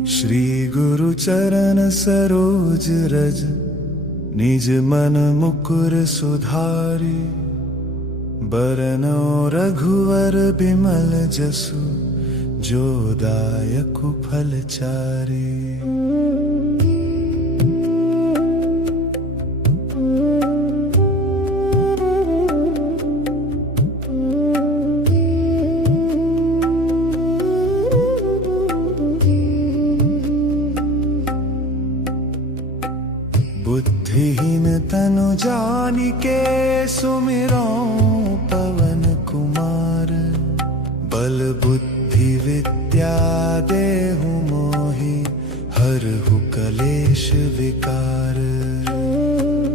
श्री गुरु चरण सरोज रज, निज मन मुकुर सुधारी। बरनौ रघुवर बिमल जसु, जो दायकु फल चारि। बुद्धिहीन तनु जानिके सुमिरौ पवन कुमार। बल बुद्धि विद्या देहु मोहि, हरहु कलेश विकार।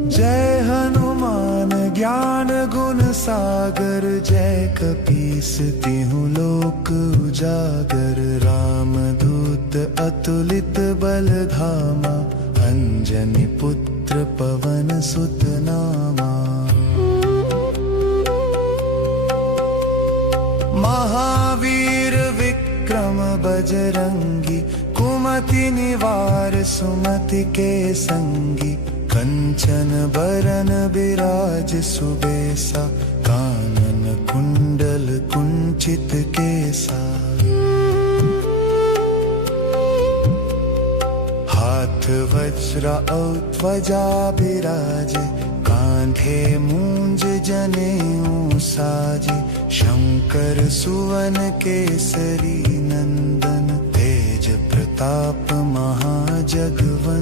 जय हनुमान ज्ञान गुण सागर, जय कपीस तिहुँ लोक उजागर। रामदूत अतुलित बल धामा, अंजनी पुत्र पवन सुत नामा। महावीर विक्रम बजरंगी, कुमति निवार सुमति के संगी। कंचन बरन बिराज सुबेसा, कानन कुंडल कुंचित केसा। हाथ वज्र और ध्वजा बिराजे, कांधे मूंज जनेऊ साजे। शंकर सुवन केसरी नंदन, तेज प्रताप महाजगवंदन।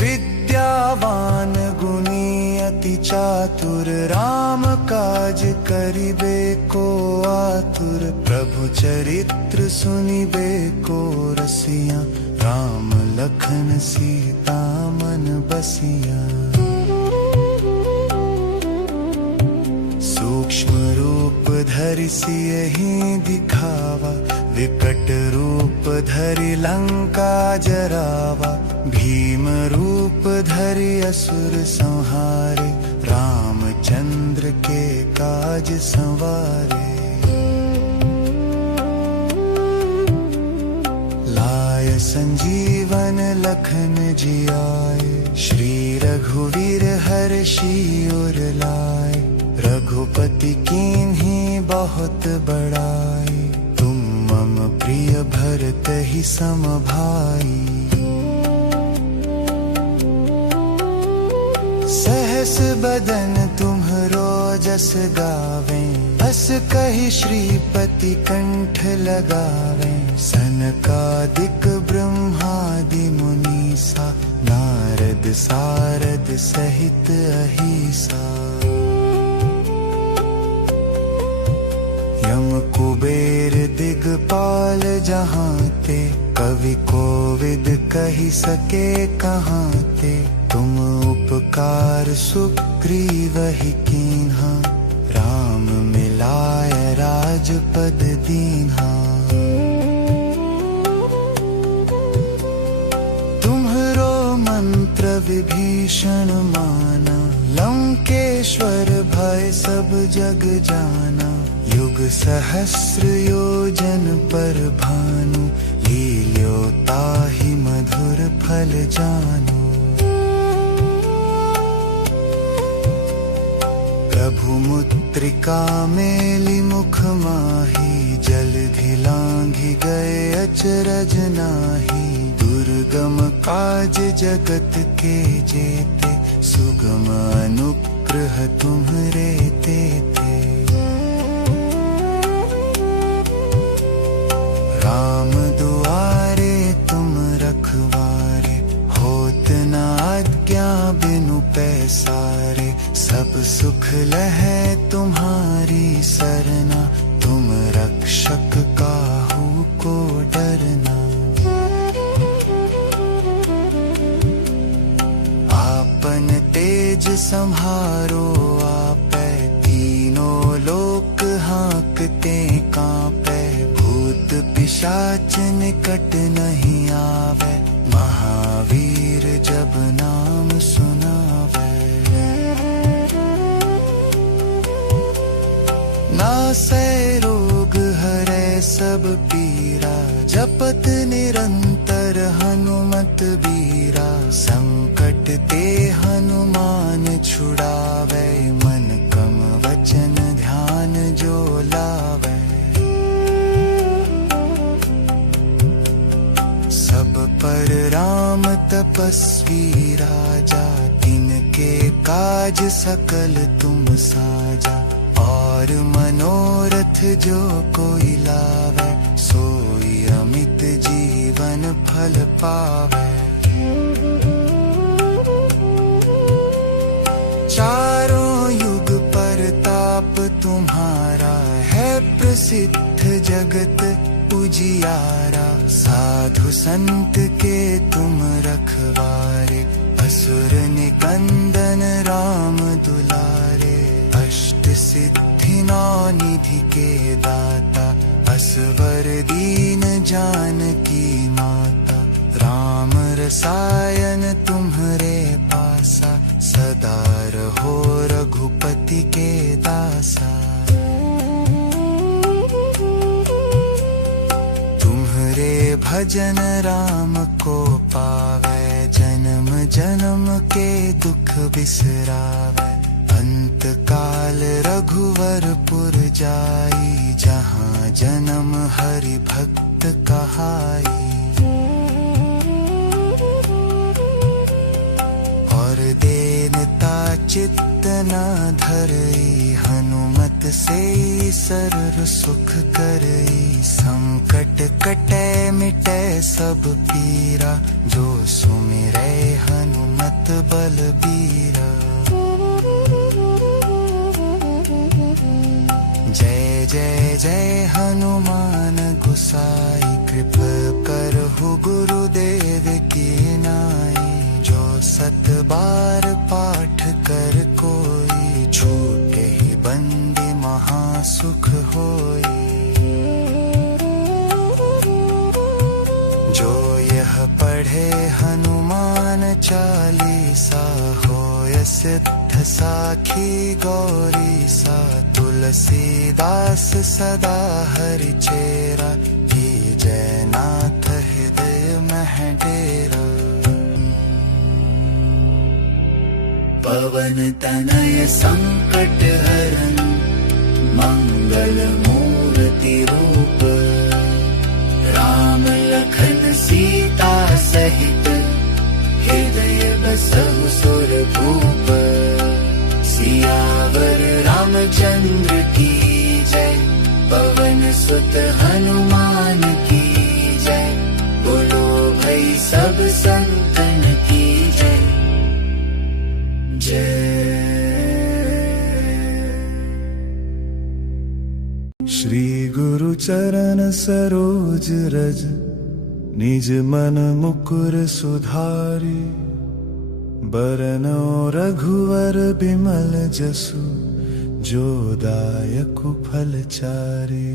विद्यावान गुणी अति चातुर, राम काज करिबे को आतुर। प्रभु चरित्र सुनिबे को रसिया, राम लखन सीता मन बसिया। सूक्ष्म रूप धरि सियहि दिखावा, विकट रूप धरि लंका जरावा। भीम रूप धरि असुर संहारे, रामचंद्र के काज संवारे। लाय संजीवन लखन जियाए, श्री रघुवीर हर्षि उर लाए। रघुपति कीन्ही बहुत बड़ाई, तुम मम प्रिय भरतहि सम भाई। सहस बदन तुम्हरो जस गावें, अस कहि श्रीपति कंठ लगावें। सनकादिक ब्रह्मादि मुनीसा, नारद सारद सहित अहिसा। यम कुबेर दिगपाल जहांते, कवि कोविद कहि सके कहांते। तुम उपकार सुग्रीवहि कीन्हा, राम मिलाय राजपद दीन्हा। तुम्हरो मंत्र विभीषण माना, लंकेश्वर भय सब जग जाना। युग सहस्र योजन पर भानु, लील्यो ताहि मधुर फल जानू। प्रभु मुद्रिका मेलि मुख माही, जलधि लांघि गए अचरज नाहि। दुर्गम काज जगत के जेते, सुगम अनुग्रह तुम्हरे तेते। राम दुआरे तुम रखवारे, होत न आज्ञा बिनु पैसारे। सब सुख लहै तुम्हारी सरना, तुम रक्षक काहू को डरना। आपन तेज सम्हारो आपै, तीनों लोक हाँकते कांपै। भूत पिशाच निकट नहीं आवे, महावीर जब नाम सुनावे। नासै रोग तपस्वी राजा, तिनके काज सकल तुम साजा। और मनोरथ जो कोई लावे, सोई अमित जीवन फल पावे। चारों युग परताप तुम्हारा, है प्रसिद्ध जगत उजियारा। साधु संत के तुम रखवारे, असुर निकंदन राम दुलारे। अष्ट सिद्धि नौ निधि के दाता, असवर दीन जानकी माता। राम रसायन तुम्हरे पासा, सदा रहो रघुपति के दासा। तुम्हरे भजन राम को पावे, जन्म जन्म के दुख बिसरावे। अंत काल रघुवरपुर जाई, जहाँ जन्म हरि भक्त कहाई। और देनता चित्त न धरई, हनुमत से सरर सुख करई। संकट कटे मिटे सब पीरा, जो सुमिरै हनुमत बलबीरा। जय जय जय हनुमान गोसाई, कृपा करहु गुरुदेव की नाई। जो सत बार पाठ कर कोई, छूटे ही बंदी महासुख होई। जो यह पढ़े हनुमान चालीसा, होय सिद्ध साखी गौरीसा। तुलसीदास सदा हरि चेरा, की जय नाथ हृदय मह डेरा। पवन तनय संकट हरन, मंगल मूर्ति रूप। राम लखन सीता सहित, हृदय बसहु सुरभूप। सियावर रामचंद्र की जय, पवन सुत हनुमान की जय। बोलो भाई सब संतन की जय जय। श्री गुरु चरण सरोज रज, निज मन मुकुर सुधारि। बरनौ रघुवर बिमल जसु, जो दायकु फल चारि।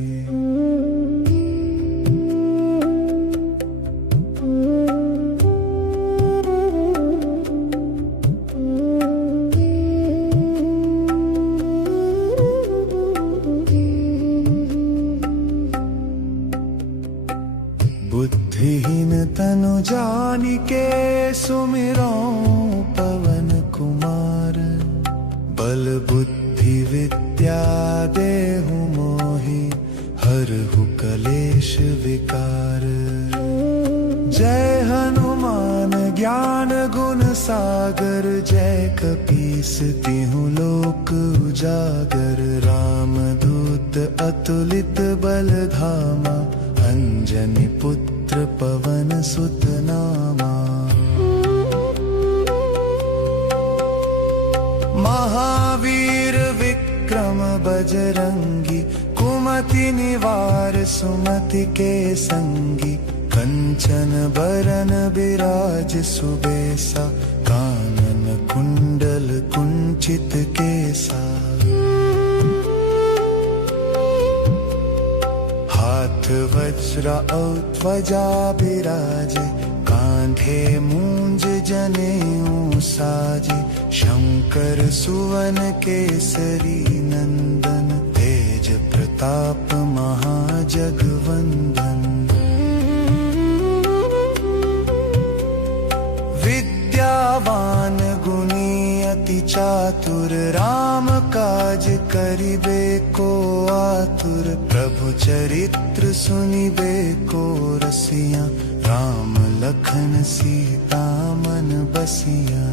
बुद्धिहीन तनु जानिके, सुमिरौ पवन कुमार। बल बुद्धि विद्या देहु मोहि, हरहु कलेश विकार। जय हनुमान ज्ञान गुण सागर, जय कपीस तिहुँ लोक उजागर। रामदूत अतुलित बल धामा, अंजनी पुत्र पवन सुत नामा। महावीर विक्रम बजरंगी, कुमति निवार सुमति के संगी। कंचन बरन बिराज सुबेसा, कानन कुंडल कुंचित केसा। हाथ वज्र और ध्वजा बिराजे, कांधे मूंज जनेऊ साजे। शंकर सुवन केसरी नंदन, तेज प्रताप महाजगवंदन। विद्यावान गुणी अति चातुर, राम काज करिबे को आतुर। प्रभु चरित्र सुनिबे को रसिया, राम लखन सीता मन बसिया।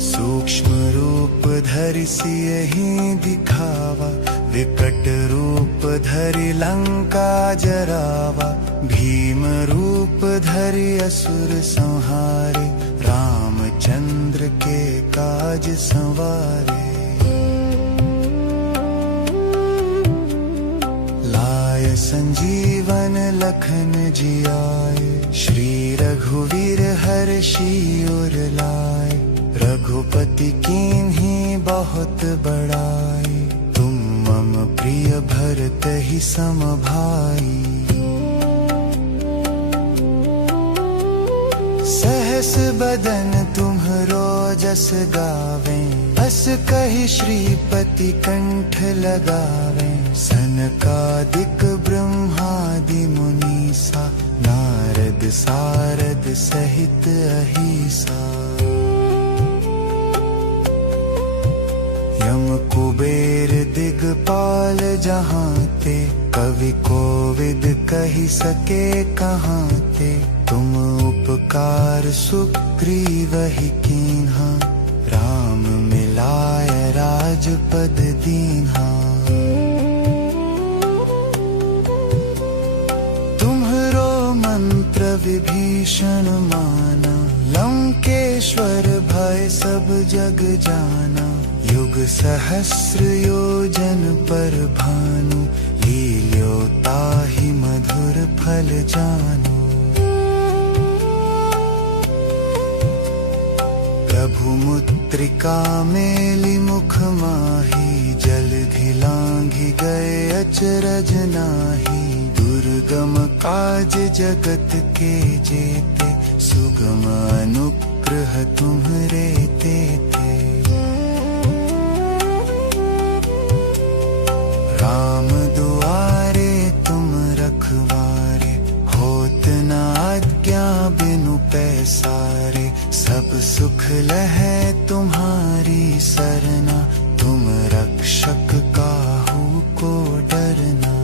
सूक्ष्म रूप धरि सियहि दिखावा, विकट रूप धरि लंका जरावा। भीम रूप धरि असुर संहारे, रामचंद्र के काज संवारे। लाय संजीवन लखन जियाए, श्री रघुवीर हर्षि उर लाए। रघुपति कीन्ही बहुत बड़ाई, तुम मम प्रिय भरतहि सम भाई। सहस बदन तुम्हरो जस गावें, अस कहि श्रीपति कंठ लगावें। सनकादिक ब्रह्मादि मुनीसा, नारद सारद सहित अहिसा। यम कुबेर दिगपाल जहांते, कवि कोविद कहि सके कहांते। तुम उपकार सुग्रीवहि कीन्हा, राम मिलाय राजपद दीन्हा। तुम्हरो मंत्र विभीषण माना, लंकेश्वर भय सब जग जाना। युग सहस्र योजन पर भानु, लील्यो ताहि मधुर फल जानु। प्रभु मुद्रिका मेलि मुख माही, जलधि लांघि गए अचरज नाहि। दुर्गम काज जगत के जेते, सुगम अनुग्रह तुम्हरे तेते। राम दुआरे तुम रखवारे, होत न आज्ञा बिनु पैसारे। सब सुख लहै तुम्हारी सरना, तुम रक्षक काहू को डरना।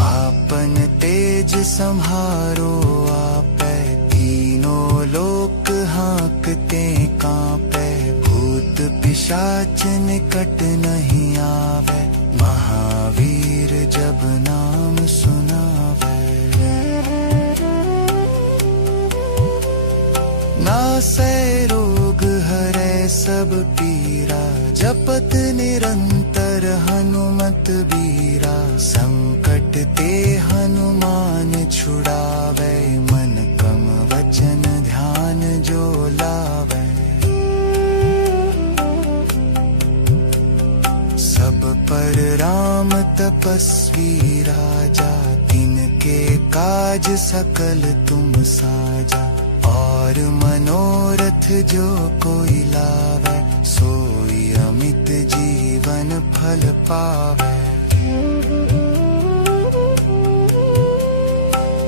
आपन तेज सम्हारो आपै, तीनों लोक हांकते कांपै। भूत पिशाच निकट नहीं आवे, महावीर जब नाम सुनावे। नासै रोग हरै सब पीरा, जपत निरंतर हनुमत बीरा। संकट ते हनुमान छुड़ावे, मन क्रम वचन ध्यान जो लावे। सब पर राम तपस्वी राजा, तिनके काज सकल तुम साजा। और मनोरथ जो कोई लावे, सोई अमित जीवन फल पावे।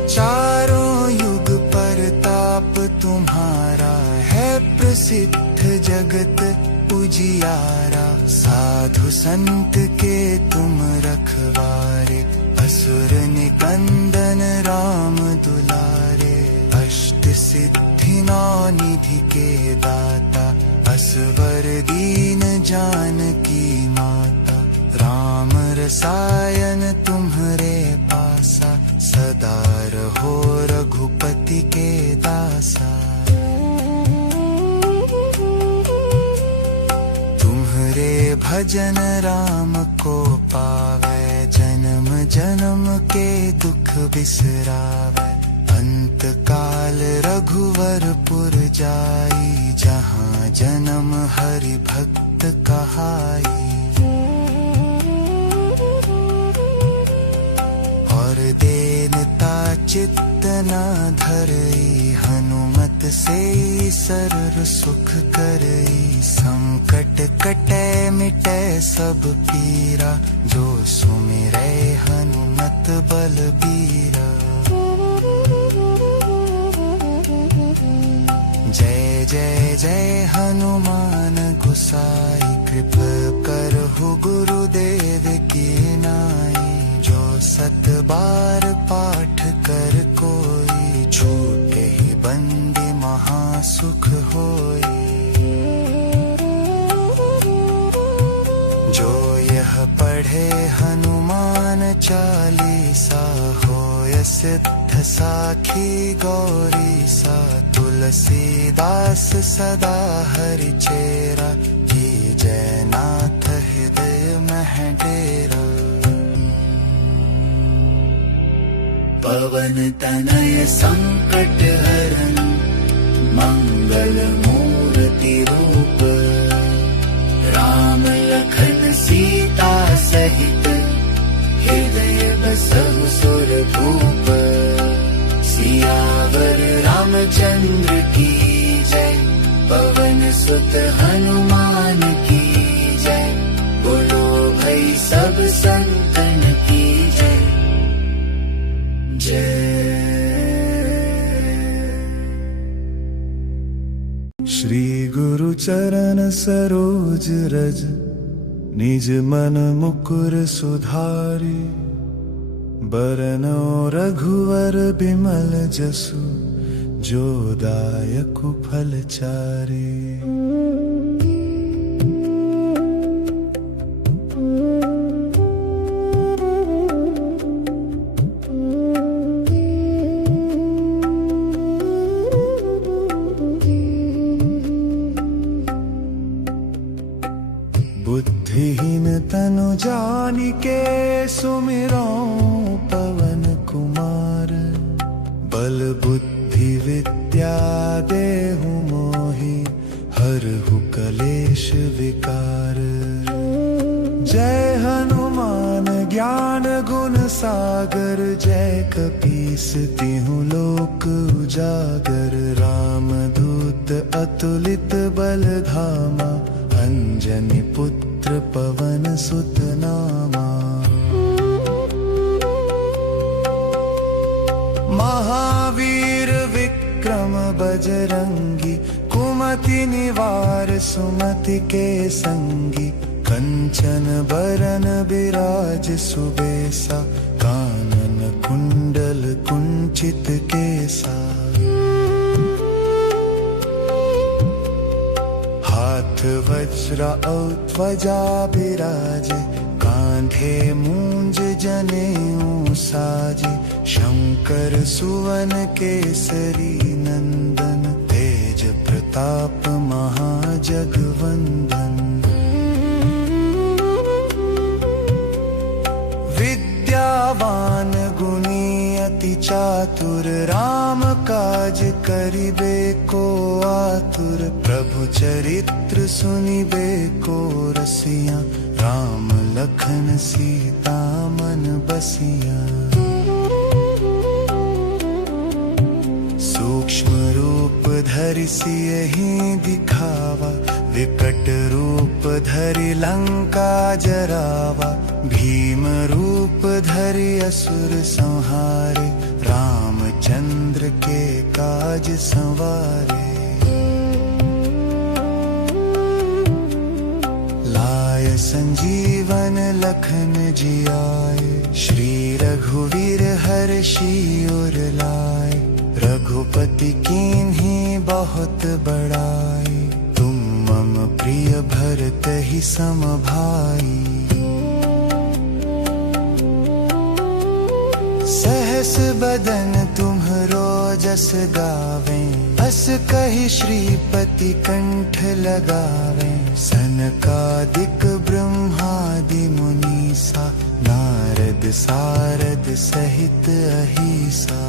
चारों युग परताप तुम्हारा, है प्रसिद्ध जगत उजियारा। साधु संत के तुम रखवारे, असुर निकंदन राम दुलारे। अष्ट सिद्धि नौ निधि के दाता, असवर दीन जानकी माता। राम रसायन तुम्हरे पासा, सदा रहो रघुपति के दासा। तुम्हरे भजन राम को पावे, जन्म जन्म के दुख बिसरावे। अंत काल रघुवरपुर जाई, जहाँ जन्म हरि भक्त कहाई। और देनता चित्त न धरई, हनुमत से सरर सुख करई। संकट कटै मिटै सब पीरा, जो सुमिरै हनुमत बलबीरा। जय जय जय हनुमान गोसाई, कृपा करहु गुरुदेव बार पाठ कर कोई, छूटे ही बंदी महासुख होई। जो यह पढ़े हनुमान चालीसा, होय सिद्ध साखी गौरीसा। तुलसीदास सदा हरि चेरा, की जय नाथ हृदय मह डेरा। पवन तनय संकट हरन, मंगल मूर्ति रूप। राम लखन सीता सहित, हृदय बसहु सुरभूप। सियावर रामचंद्र की जय, पवन सुत हनुमान की जय। बोलो भाई सब संतन की जय जय। श्री गुरु चरण सरोज रज, निज मन मुकुर सुधारि। बरनौ रघुवर बिमल जसु, जो दायकु फल चारि। बुद्धिहीन तनु जानिके, सुमिरौ पवन कुमार। बल बुद्धि विद्या देहु मोहि, हरहु कलेश विकार। जय हनुमान ज्ञान गुण सागर, जय कपीस तिहुँ लोक उजागर। रामदूत अतुलित बल धामा, अंजनी पुत्र पवन सुत नामा। महावीर विक्रम बजरंगी, कुमति निवार सुमति के संगी। कंचन बरन बिराज सुबेसा, कानन कुंडल कुंचित केसा। हाथ वज्र और ध्वजा बिराजे, कांधे मूंज जनेऊ साजे। शंकर सुवन केसरी नंदन, तेज प्रताप महाजगवंदन। विद्यावान गुणी अति चातुर, राम काज करिबे को आतुर। प्रभु चरित्र सुनिबे को रसिया, राम लखन सीता मन बसिया। सूक्ष्म रूप धरि सियहि दिखावा, विकट रूप धरि लंका जरावा। भीम रूप धरि असुर संहारे, रामचंद्र के काज संवारे। लाय संजीवन लखन जियाए, श्री रघुवीर हर्षि उर लाए। रघुपति कीन्ही बहुत बड़ाई, तुम मम प्रिय भरतहि सम भाई। सहस बदन तुम्हरो जस गावें, अस कहि श्रीपति कंठ लगावें। सनकादिक ब्रह्मादि मुनीसा, नारद सारद सहित अहिसा।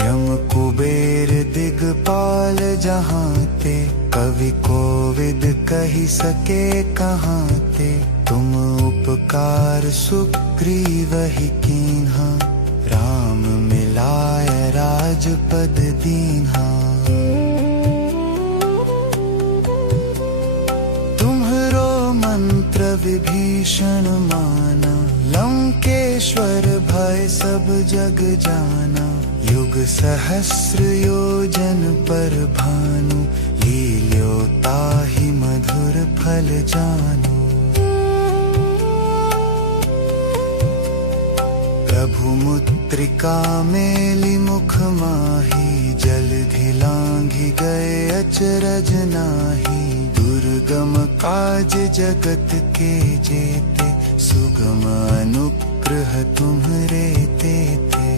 यम कुबेर दिगपाल जहांते, कवि कोविद कहि सके कहांते। तुम उपकार सुग्रीवहि कीन्हा, राम मिलाय राजपद दीन्हा। तुम्हरो मंत्र विभीषण माना, लंकेश्वर भय सब जग जाना। युग सहस्र योजन पर भानु, लील्यो ताहि मधुर फल जानु। प्रभु मुद्रिका मेली मुख माही, जलधि लांघि गए अचरज नाही। दुर्गम काज जगत के जेते, सुगम अनुग्रह तुम्हरे तेते।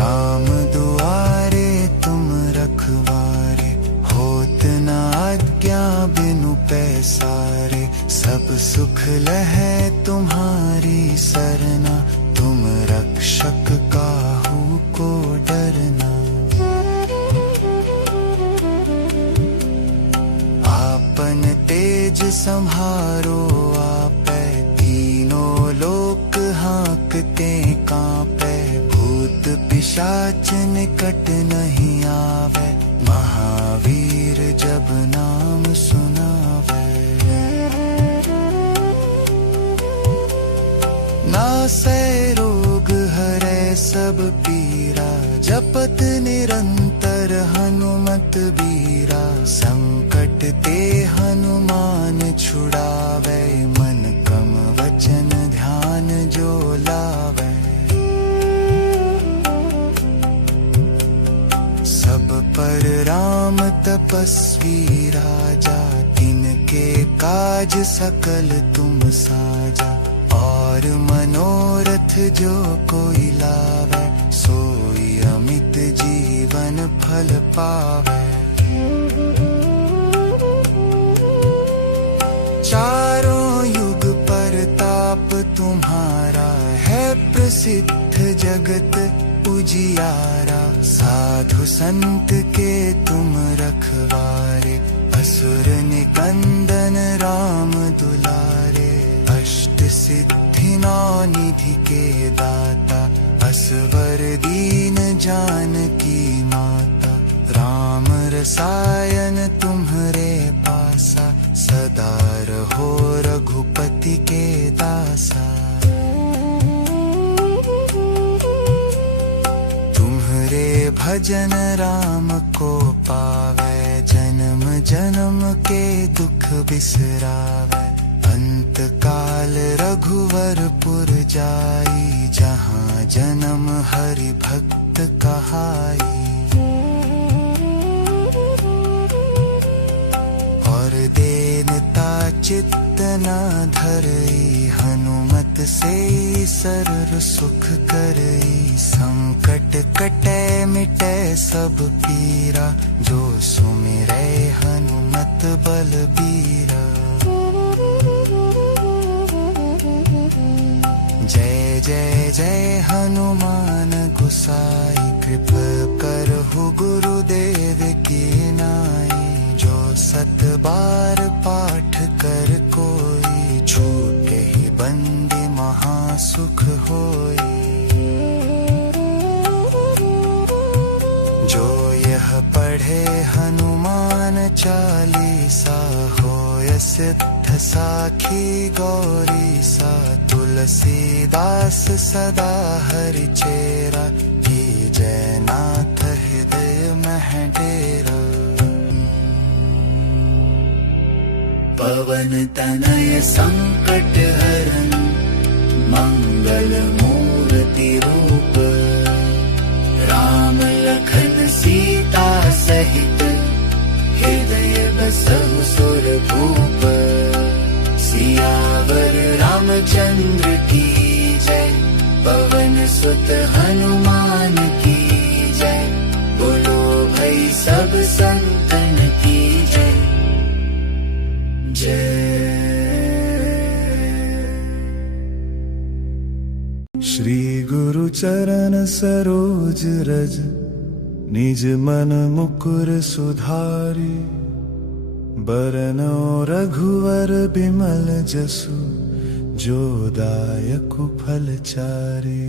राम दुआरे तुम रखवारे, होत न आज्ञा बिनु पैसारे। सब सुख लहै तुम्हारी सरना, तुम रक्षक काहू को डरना। आपन तेज सम्हारो आपै, तीनों लोक हाँकते कांपै। भूत पिशाच निकट नहीं आवे, महावीर जब नाम सुनावे। नासै रोग हरै सब पीरा, जपत निरंतर हनुमत बीरा। संकट ते हनुमान छुड़ावे, मन क्रम वचन ध्यान जो लावे। सब पर राम तपस्वी राजा, तिनके काज सकल तुम साजा। और मनोरथ जो कोई लावे, सोई अमित जीवन फल पावे। चारों युग परताप तुम्हारा, है प्रसिद्ध जगत उजियारा। साधु संत के तुम रखवारे, असुर निकंदन राम दुलारे। अष्ट सिद्धि नौ निधि के दाता, असवर दीन जानकी माता। राम रसायन तुम्हरे पासा, सदा रहो रघुपति के दासा। तुम्हरे भजन राम को पावे, जन्म जन्म के दुख बिसरावे। अंत काल रघुवरपुर जाई, जहाँ जन्म हरि भक्त कहाई। और देनता चित्त न धरई, हनुमत से सर्व सुख करई। संकट कटै मिटै सब पीरा, जो सुमिरै हनुमत बलबीरा। जय जय जय हनुमान गोसाई, कृपा करहु गुरुदेव की नाई। जो सत बार पाठ कर कोई, छूटे ही बंदी महासुख होई। जो यह पढ़े हनुमान चालीसा, होय सिद्ध साखी गौरीसा। तुलसीदास सदा हरि चेरा, जय नाथ हृदय मह डेरा। पवन तनय संकट हरन, मंगल मूर्ति रूप। राम लखन सीता सहित, हृदय बसहु सुरभूप। सियावर रामचंद्र की जय, पवन सुत हनुमान की जय। बोलो भाई सब संतन की जय जय। श्री गुरु चरण सरोज रज, निज मन मुकुर सुधारि। बरनौ रघुवर बिमल जसु, जो दायकु फल चारि।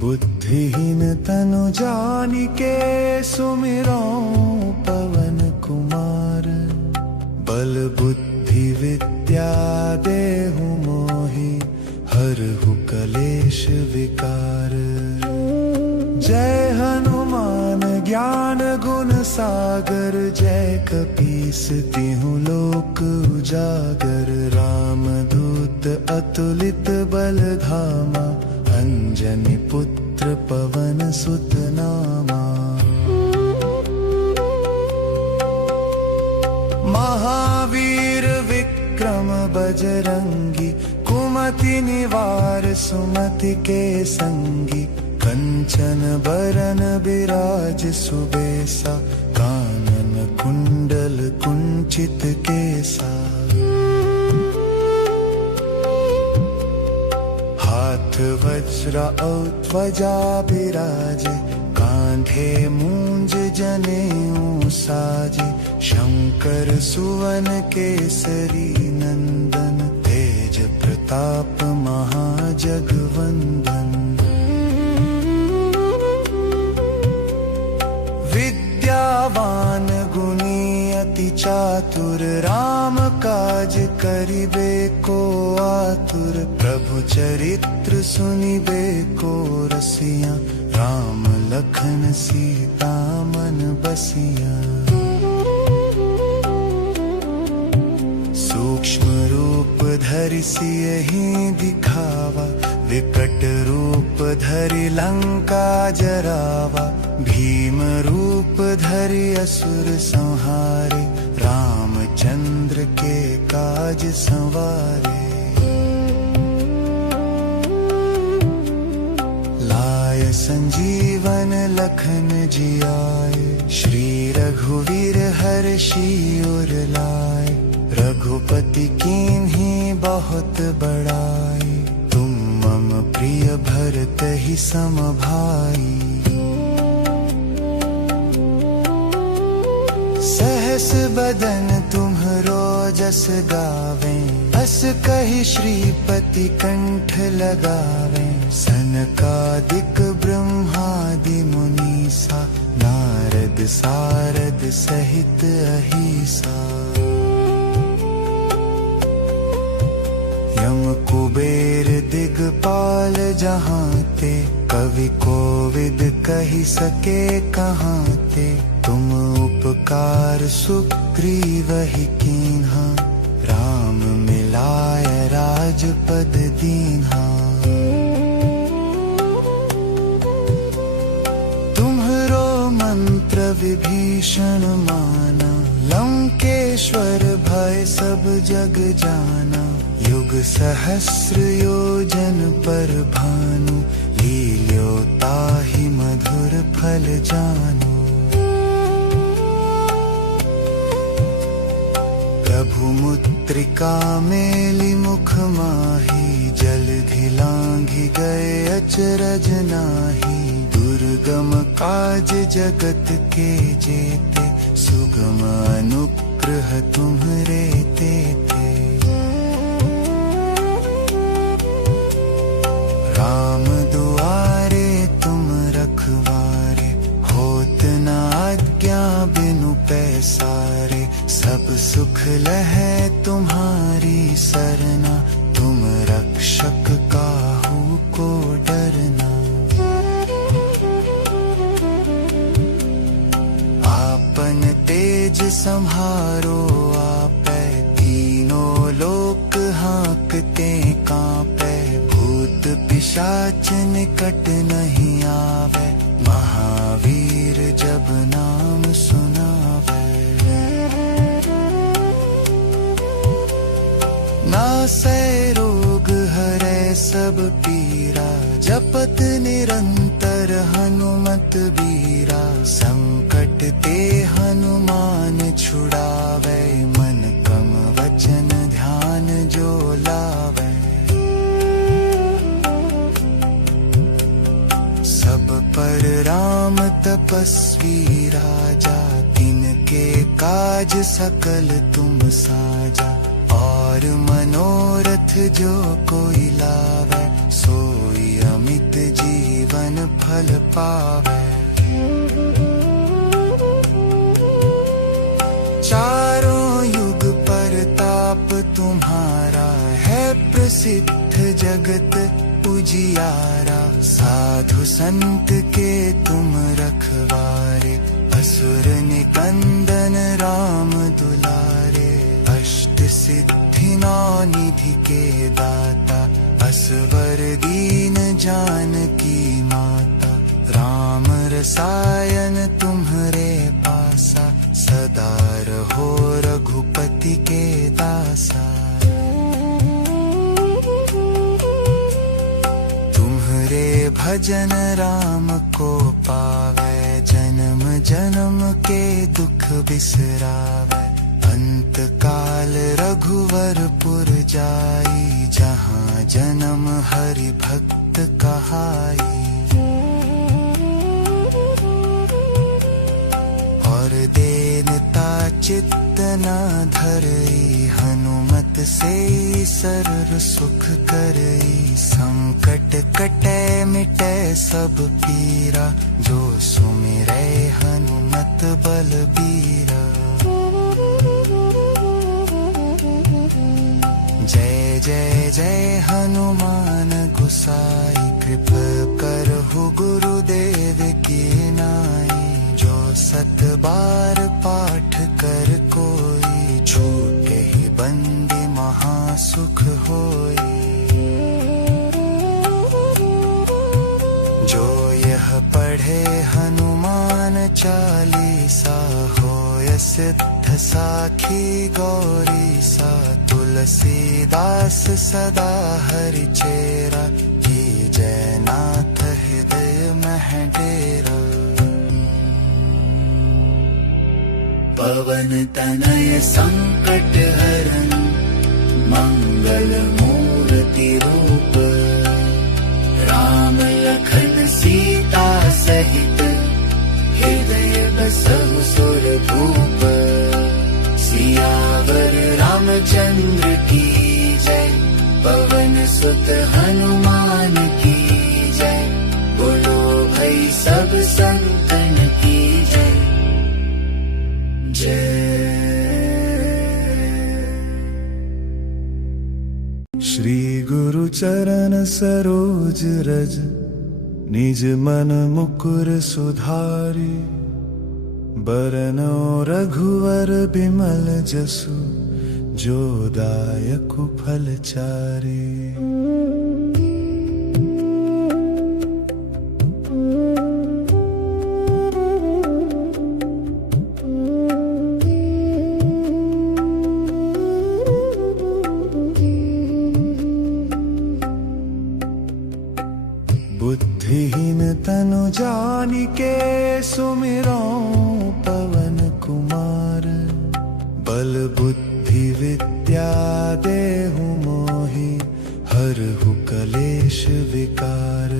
बुद्धिहीन तनु जानिके, सुमिरौ पवन कुमार। बल बुद्धि बुद्धि विद्या देहु मोहि, हरहु कलेश विकार। जय हनुमान ज्ञान गुण सागर, जय कपीस तिहु लोक उजागर। रामदूत अतुलित बल धामा, अंजनी पुत्र पवन सुत नामा। महावीर विक्रम बजरंगी, कुमति निवार सुमति के संगी। कंचन बरन बिराज सुबेसा, कानन कुंडल कुंचित केसा। हाथ वज्र और ध्वजा बिराजे, कांधे मूंज जनेऊ साजे। शंकर सुवन केसरी नंदन, तेज प्रताप महाजगवंदन। विद्यावान गुणी अति चातुर, राम काज करिबे को आतुर। प्रभु चरित्र सुनिबे को रसिया, राम लखन सीता मन बसिया। सूक्ष्म रूप धरि सियहि दिखावा, विकट रूप धरि लंका जरावा। भीम रूप धरि असुर संहारे, रामचंद्र के काज संवारे। लाय संजीवन लखन जियाए, श्री रघुवीर हर्षि उर लाए। रघुपति कीन्ही बहुत बड़ाई, तुम मम प्रिय भरतहि सम भाई। सहस बदन तुम्हरो जस गावे, अस कहि श्रीपति कंठ लगावे। सनकादिक ब्रह्मादि मुनीसा, नारद सारद सहित अहिसा। यम कुबेर दिगपाल जहांते, कवि कोविद कहि सके कहांते। तुम उपकार सुग्रीवहि कीन्हा, राम मिलाय राजपद दीन्हा। तुम्हरो मंत्र विभीषण माना, लंकेश्वर भय सब जग जाना। युग सहस्र योजन पर भानु, लील्यो ताहि मधुर फल जानू। प्रभु मुद्रिका मेलि मुख माही, जलधि लांघि गए अचरज नाहि। दुर्गम काज जगत के जेते, सुगम अनुग्रह तुम्हरे तेते। राम दुआरे तुम रखवारे, होत न आज्ञा बिनु पैसारे। सब सुख लहै तुम्हारी सरना, तुम रक्षक काहू को डरना। आपन तेज सम्हारो आपै, तीनों लोक हांकते कांपै। भूत पिशाच निकट नहीं आवे, महावीर जब नाम सुनावे। नासै रोग हरै सब पीरा, जपत निरंतर हनुमत बीरा। संकट ते हनुमान छुड़ावे, मन कम वचन ध्यान जो लावे। सब पर राम तपस्वी राजा, तिनके काज सकल तुम साजा। और मनोरथ जो कोई लावे, सोई अमित जीवन फल पावे। चारों युग परताप तुम्हारा है प्रसिद्ध जगत उजियारा। साधु संत के तुम रखवारे, असुर निकंदन राम दुलारे। अष्ट सिद्धि नौ निधि के दाता, असवर दीन जानकी माता। राम रसायन तुम्हरे पासा, सदा रहो रघुपति के दासा। तुम्हरे भजन राम को पावे, जन्म जन्म के दुख बिसरावे। अंत काल रघुवरपुर जाई, जहाँ जन्म हरि भक्त कहाई। और देनता चित्त न धरई, हनुमत से सर्व सुख करई। संकट कटे मिटे सब पीरा, जो सुमिरै हनुमत बलबीरा। जय जय जय हनुमान गोसाई, कृपा करहु गुरुदेव की नाई। जो सत बार पाठ कर कोई, छूटे ही बंदी महासुख होई। जो यह पढ़े हनुमान चालीसा, होय सिद्ध साखी गौरीसा। तुलसीदास सदा हरि चेरा, की जय नाथ हृदय मह डेरा। पवन तनय संकट हरन, मंगल मूर्ति रूप। राम लखन सीता सहित, हृदय बसहु सुरभूप। सियावर रामचंद्र की जय, पवन सुत हनुमान की जय। बोलो भाई सब संतन की जय जय। श्री गुरु चरण सरोज रज, निज मन मुकुर सुधारी। बरनौ रघुवर बिमल जसु, जो दायकु फल चारि। बुद्धिहीन तनु जानिके, सुमिरौ पवन कुमार। बल बुद्धि विद्या देहु मोहि, हरहु कलेश विकार।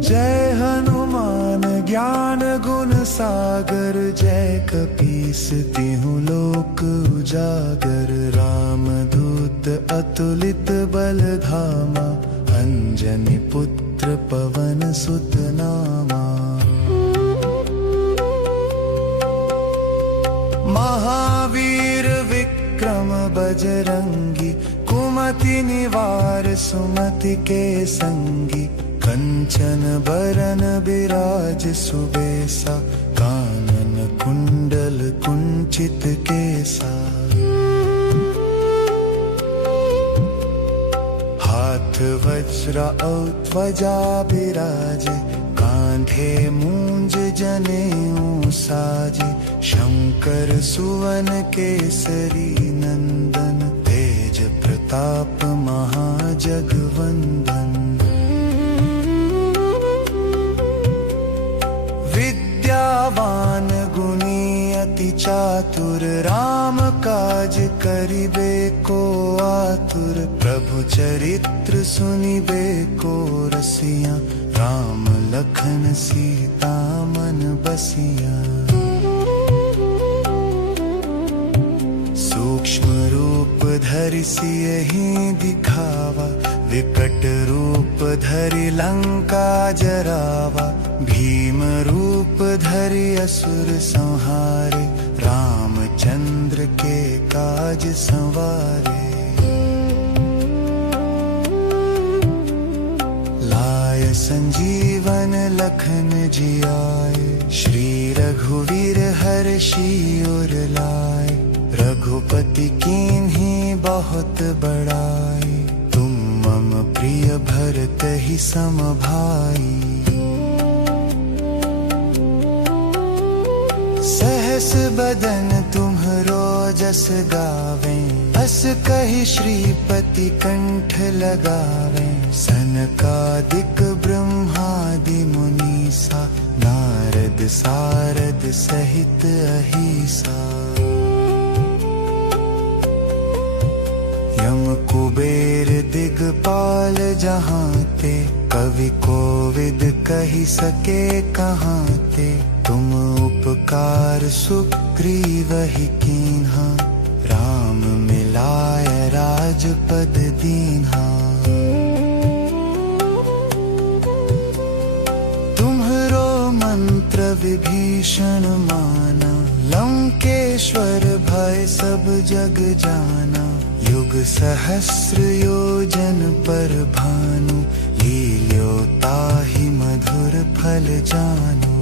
जय हनुमान ज्ञान गुण सागर, जय कपीस तिहु लोक उजागर। राम दूत अतुलित बल धामा, अंजनी पुत्र पवन सुत नामा। महावीर विक्रम बजरंगी, कुमति निवार सुमति के संगी। कंचन बरन बिराज सुबेसा, कानन कुंडल कुंचित केसा। हाथ वज्र और ध्वजा बिराजे, कांधे मूंज जनेऊ साजे। शंकर सुवन केसरी नंदन, तेज प्रताप महाजगवंदन। विद्यावान गुणी अति चातुर, राम काज करिबे को आतुर। प्रभु चरित्र सुनिबे को रसिया, राम लखन सीता मन बसिया। सूक्ष्म रूप धरि सियहि दिखावा, विकट रूप धरि लंका जरावा। भीम रूप धरि असुर संहारे, रामचंद्र के काज संवारे। लाय संजीवन लखन जियाए, श्री रघुवीर हर्षि उर लाए। रघुपति कीन्ही बहुत बड़ाई, तुम मम प्रिय भरत ही सम भाई। सहस बदन तुम्हरो जस गावे, अस कहि श्रीपति कंठ लगावे। सनकादिक ब्रह्मादि मुनीसा, नारद सारद सहित अहिसा। यम कुबेर दिगपाल जहाँ ते, कवि कोविद कहि सके कहाँ ते। तुम उपकार सुग्रीवहि कीन्हा, राम मिलाय राजपद दीन्हा। तुम्हरो मंत्र विभीषण माना, लंकेश्वर भय सब जग जाना। युग सहस्र योजन पर भानु, लील्यो ताहि मधुर फल जानु।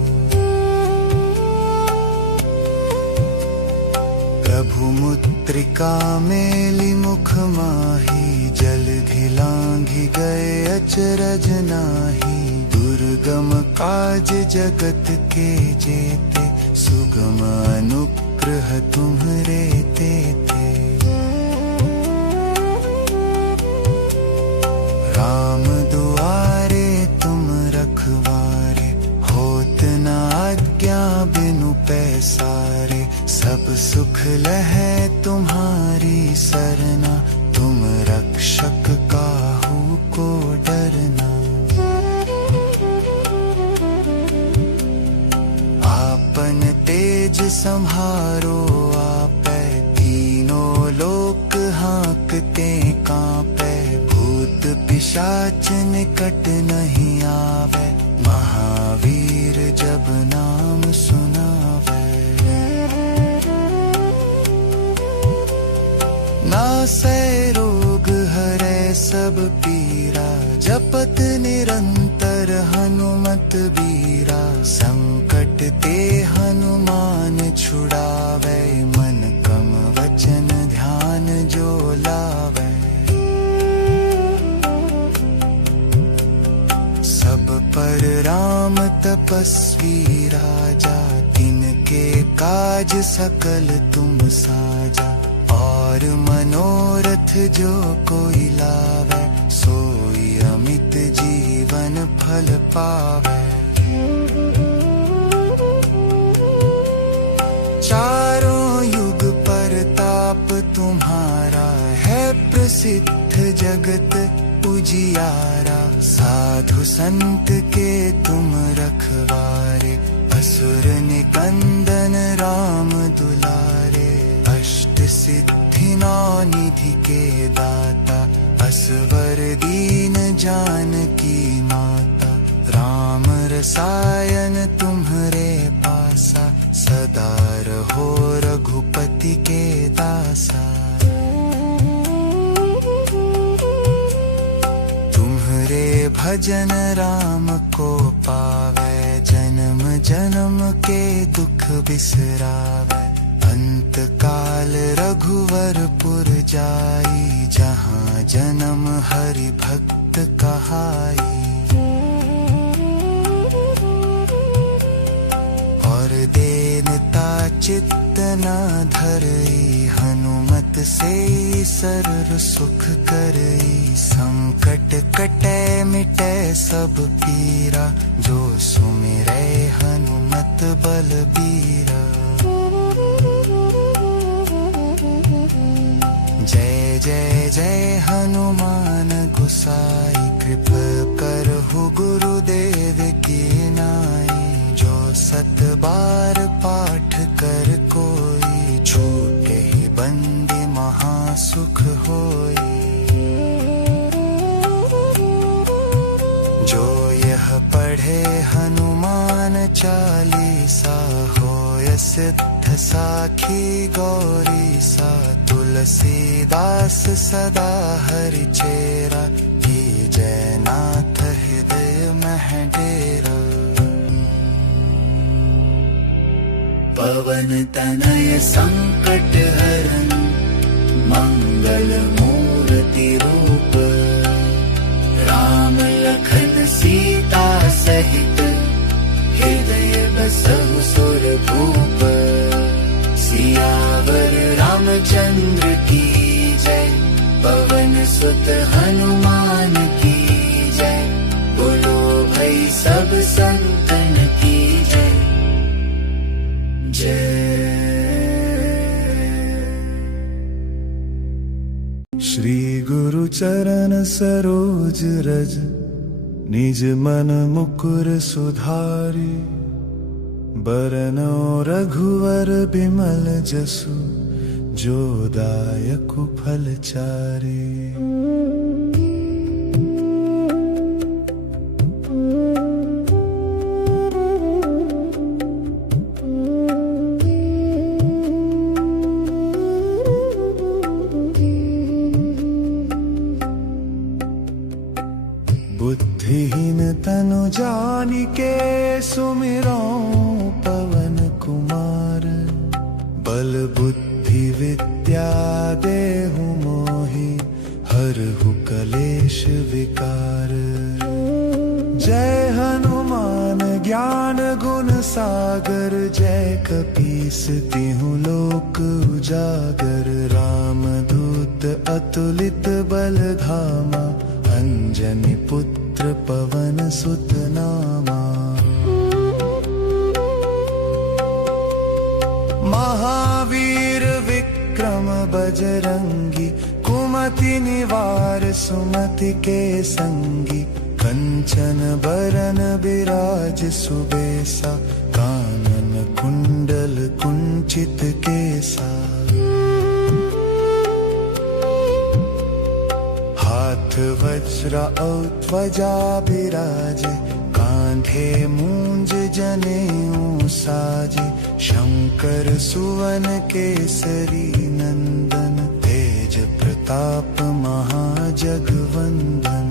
प्रभु मुद्रिका मेलि मुख माही, जलधि लांघि गए अचरज नाहि। दुर्गम काज जगत के जेते, सुगम अनुग्रह तुम्हरे तेते। राम दुआरे तुम रखवारे, होत न आज्ञा बिनु पैसारे। सब सुख लहै तुम्हारी सरना, तुम रक्षक काहू को डरना। आपन तेज सम्हारो आपै, तीनों लोक हाँकते कांपै। भूत पिशाच निकट नहीं आवे, महावीर जब नाम सुनावे। नासै रोग हरै सब पीरा, जपत निरंतर हनुमत बीरा। संकट ते हनुमान छुड़ावे, मन कम वचन ध्यान जो लावे। सब पर राम तपस्वी राजा, तिनके काज सकल तुम साजा। और मनोरथ जो कोई लावे, सोई अमित जीवन फल पावे। चारों युग परताप तुम्हारा, है प्रसिद्ध जगत उजियारा। साधु संत के तुम रखवारे, असुर निकंदन राम दुलारे। अष्ट सिद्धि नौ निधि के दाता, असवर दीन जानकी माता। राम रसायन तुम्हरे पासा, सदा रहो रघुपति के दासा। तुम्हरे भजन राम को पावे, जन्म जन्म के दुख बिसरावे। अंत काल रघुवरपुर जाई, जहाँ जन्म हरि भक्त कहाई। और देनता चित्त न धरई, हनुमत से सर्व सुख करई। संकट कटै मिटै सब पीरा, जो सुमिरै हनुमत बलबीरा। जय जय जय हनुमान गोसाई, कृपा करहु गुरुदेव की नाई। जो सत बार पाठ कर कोई, छूटे ही बंदी महासुख होई। जो यह पढ़े हनुमान चालीसा, होय सिद्ध साखी गौरी सा तुलसीदास सदा हरि चेरा की जयनाथ हृदय मह डेरा। पवन तनय संकट हरन मंगल मूर्ति रूप राम लखन सीता सहित हृदय बसहु सुरभूप। सियावर रामचंद्र की जय पवन सुत हनुमान की जय। बोलो भाई सब संतन की जय जय। श्री गुरु चरण सरोज रज निज मन मुकुर सुधारी। बरनौ रघुवर बिमल जसु जो दायक फल चारि। बुद्धिहीन तनु जानिके सुमिरौ पवन कुमार। बल बुद्धि विद्या देहु मोहि हरहु कलेश विकार। जय हनुमान ज्ञान गुण सागर जय कपीस तिहु लोक उजागर। रामदूत अतुलित बल धामा अंजनी पुत्र पवन सुत नामा। महावीर विक्रम बजरंगी कुमति निवार सुमति के संगी। कंचन बरन बिराज सुबेसा कानन कुंडल कुंचित केसा। हाथ वज्र और ध्वजा बिराजे कांधे मूंज जनेऊ साजे। शंकर सुवन केसरी नंदन तेज प्रताप महाजगवंदन।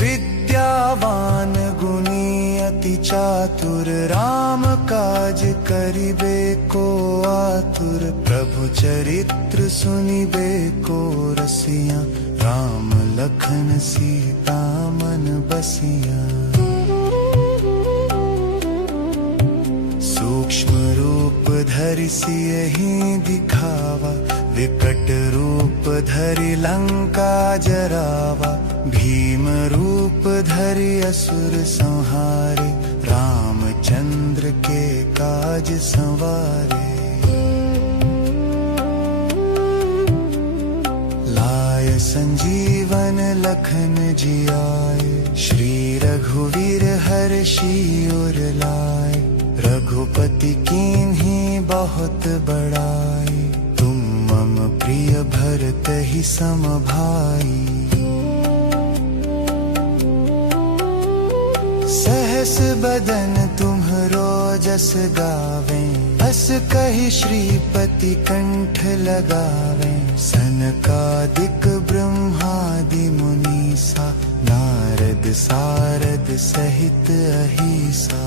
विद्यावान गुणी अति चातुर राम काज करिबे को आतुर। प्रभु चरित्र सुनिबे को रसिया राम लखन सीता मन बसिया। सूक्ष्म रूप धरि सियहि दिखावा विकट रूप धरि लंका जरावा। भीम रूप धरि असुर संहारे रामचंद्र के काज संवारे। लाय संजीवन लखन जियाए श्री रघुवीर हर्षि उर लाए। रघुपति कीन्ही बहुत बड़ाई तुम मम प्रिय भरत ही सम भाई। सहस बदन तुम्हरो जस गावे अस कहि श्रीपति कंठ लगावे। सनकादिक ब्रह्मादि मुनीसा नारद सारद सहित अहिसा।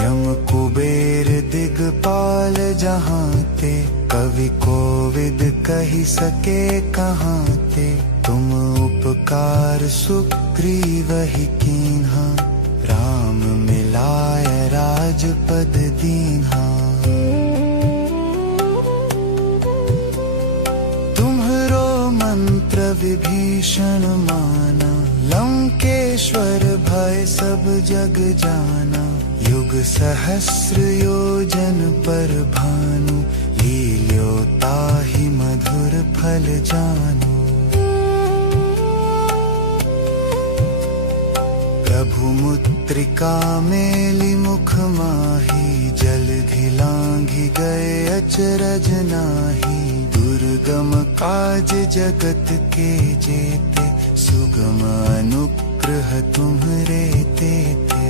यम कुबेर दिगपाल जहांते कवि कोविद कहि सके कहांते। तुम उपकार सुग्रीवहि कीन्हा राम मिलाय राजपद दीन्हा। तुम्हरो मंत्र विभीषण माना लंकेश्वर भय सब जग जाना। युग सहस्र योजन पर भानु लील्यो ताहि मधुर फल जानु। प्रभु मुद्रिका मेलि मुख माही जलधि लांघि गए अचरज नाही। दुर्गम काज जगत के जेते सुगम अनुग्रह गृह तुम्हरे तेते।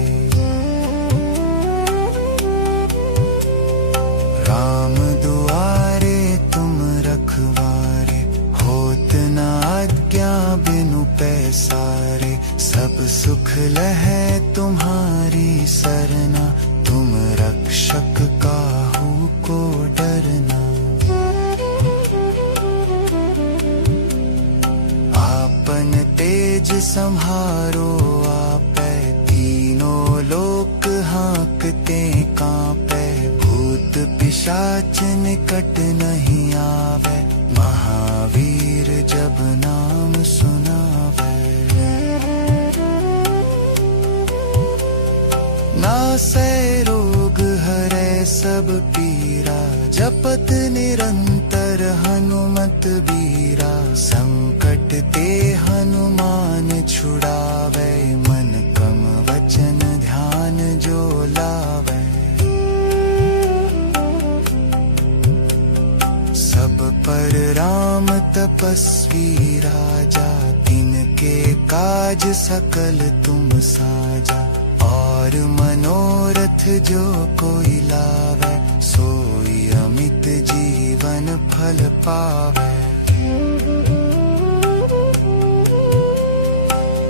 राम दुआरे तुम रखवारे, होत न आज्ञा बिनु पैसारे। सब सुख लहै तुम्हारी सरना, तुम रक्षक काहू को डरना। आपन तेज संहारो आपै, तीनों लोक हाँकते कांपै। भूत पिशाच निकट नहीं आवे, महावीर जब नाम सुनावे। नासै रोग हरै सब पीरा, जपत निरंतर हनुमत बीरा। संकट ते हनुमान छुड़ावे, मन कम वचन ध्यान जो लावे। सब पर राम तपस्वी राजा, तिनके काज सकल तुम साजा। और मनोरथ जो कोई लावे, सोई अमित जीवन फल पावे।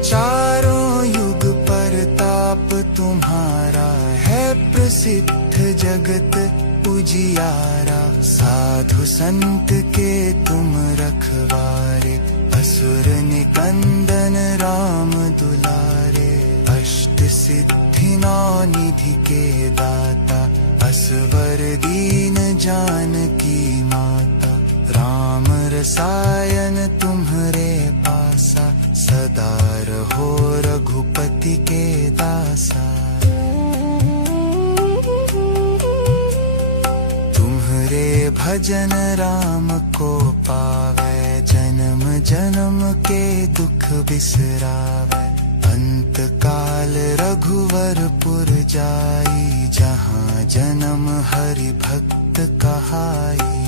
चारों युग परताप तुम्हारा, है प्रसिद्ध जगत उजियारा। साधु संत के तुम रखवारे, असुर निकंदन राम दुलारे। अष्ट सिद्धि नौ निधि के दाता, असवर दीन जानकी माता। राम रसायन तुम्हरे पासा, सदा रहो रघुपति के दासा। तुम्हरे भजन राम को पावे, जन्म जन्म के दुख बिसरावे। अंत काल रघुवरपुर जाई, जहाँ जन्म हरि भक्त कहाई।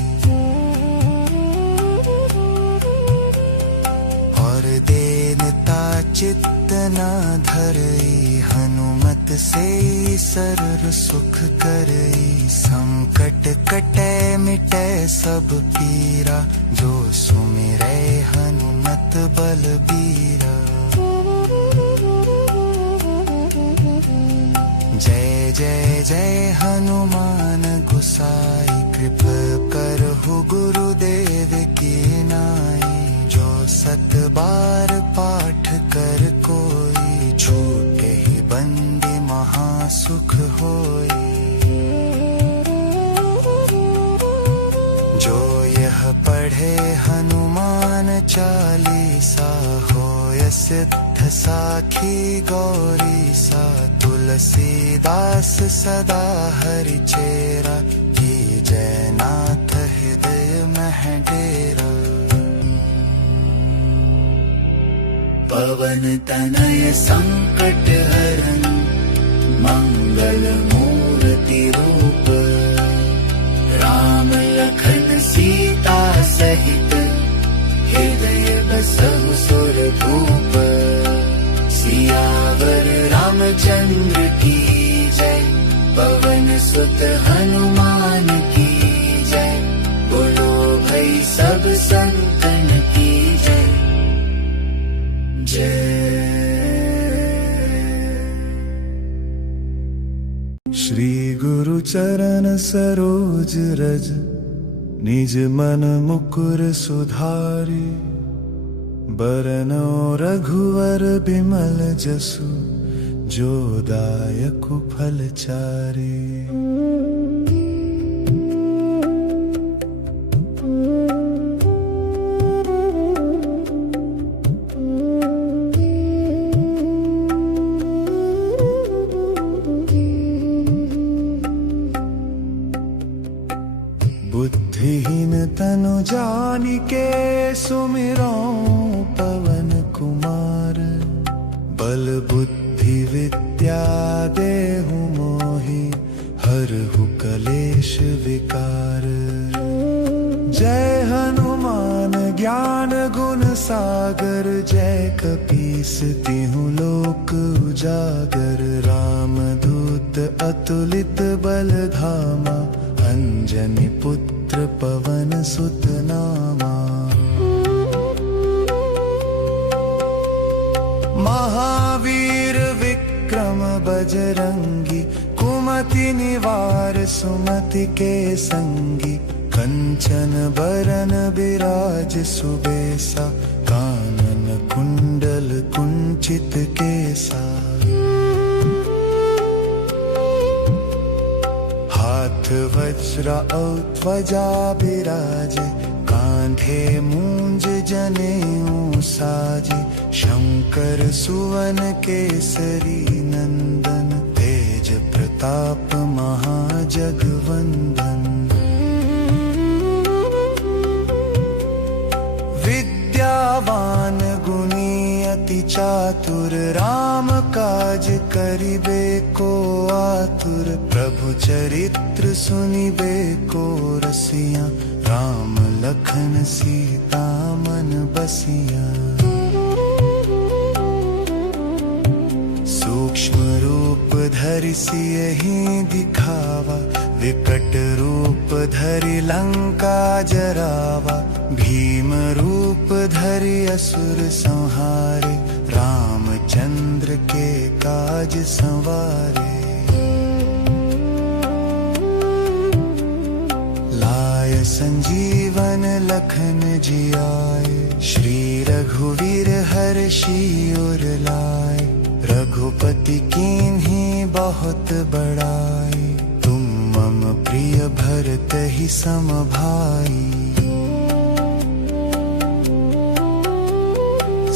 और देनता चित्त न धरई, हनुमत से सरर सुख करई। संकट कटै मिटै सब पीरा, जो सुमिरै हनुमत बलबीरा। जय जय जय हनुमान गोसाई, कृपा करहु गुरुदेव की नाई। जो सत बार पाठ कर कोई, छूटे ही बंदी महासुख होई। जो यह पढ़े हनुमान चालीसा, होय सिद्ध साखी गौरी सा। तुलसीदास सदा हरि चेरा, की जय नाथ हृदय मह डेरा। पवन तनय संकट हरन, मंगल मूर्ति रूप। राम लखन सीता सहित, हृदय बसहु सुरभूप। सियावर रामचंद्र की जय, पवन सुत हनुमान की जय। बोलो भाई सब संतन की जय जय। श्री गुरु चरण सरोज रज, निज मन मुकुर सुधारी। बरनो रघुवर बिमल जसु, जो दायकु फलचारी। बुद्धिहीन तनु जानिके, सुमिरो पवन कुमार। बल बुद्धि विद्या देहु मोहि, हरहु कलेश विकार। जय हनुमान ज्ञान गुण सागर जय कपीस तिहु लोक उजागर रामदूत अतुलित बल धामा अंजनी पुत्र पवन सुत नामा महावीर विक्रम बजरंगी कुमति निवार सुमति के संगी कंचन बरन बिराज सुबेसा कानन कुंडल कुंचित केसा हाथ वज्र और ध्वजा बिराजे कांधे मूंज जनेऊ साजे शंकर सुवन केसरी नंदन तेज प्रताप महाजगवंदन विद्यावान गुणी अति चातुर राम काज करिबे को आतुर प्रभु चरित्र सुनिबे को रसिया राम लखन सीता मन बसिया सूक्ष्म रूप धरि सियहि दिखावा विकट रूप धरि लंका जरावा भीम रूप धरि असुर संहारे रामचंद्र के काज संवारे लाय संजीवन लखन जियाए श्री रघुवीर हर्षि उर लाए रघुपति कीन्ही बहुत बड़ाई तुम मम प्रिय भरत ही सम भाई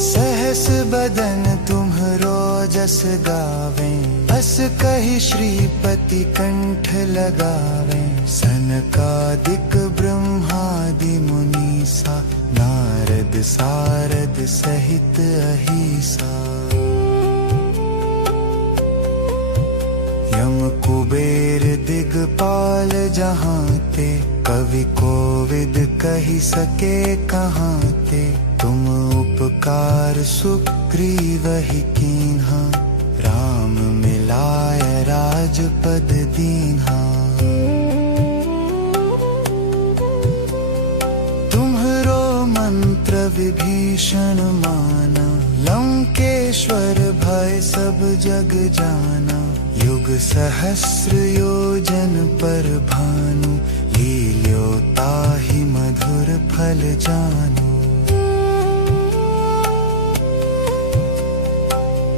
सहस बदन तुम्हरो जस गावे बस कहि श्रीपति कंठ लगावे सनकादिक ब्रह्मादि मुनीसा नारद सारद सहित अहिसा यम कुबेर दिगपाल जहाँ ते कवि कोविद कही सके कहाँ ते तुम उपकार सुग्रीव ही कीन्हा राम मिलाय राजपद दीन्हा तुम्हरो मंत्र विभीषण माना लंकेश्वर भय सब जग जाना युग सहस्र योजन पर भानु लील्यो ताहि मधुर फल जानु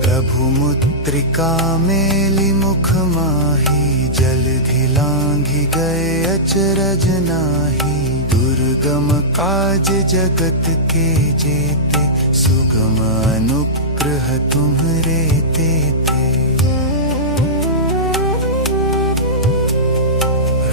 प्रभु मुद्रिका मेलि मुख माही जलधि लांघि गए अचरज नाही दुर्गम काज जगत के जेते सुगम अनुग्रह तुम्हरे तेते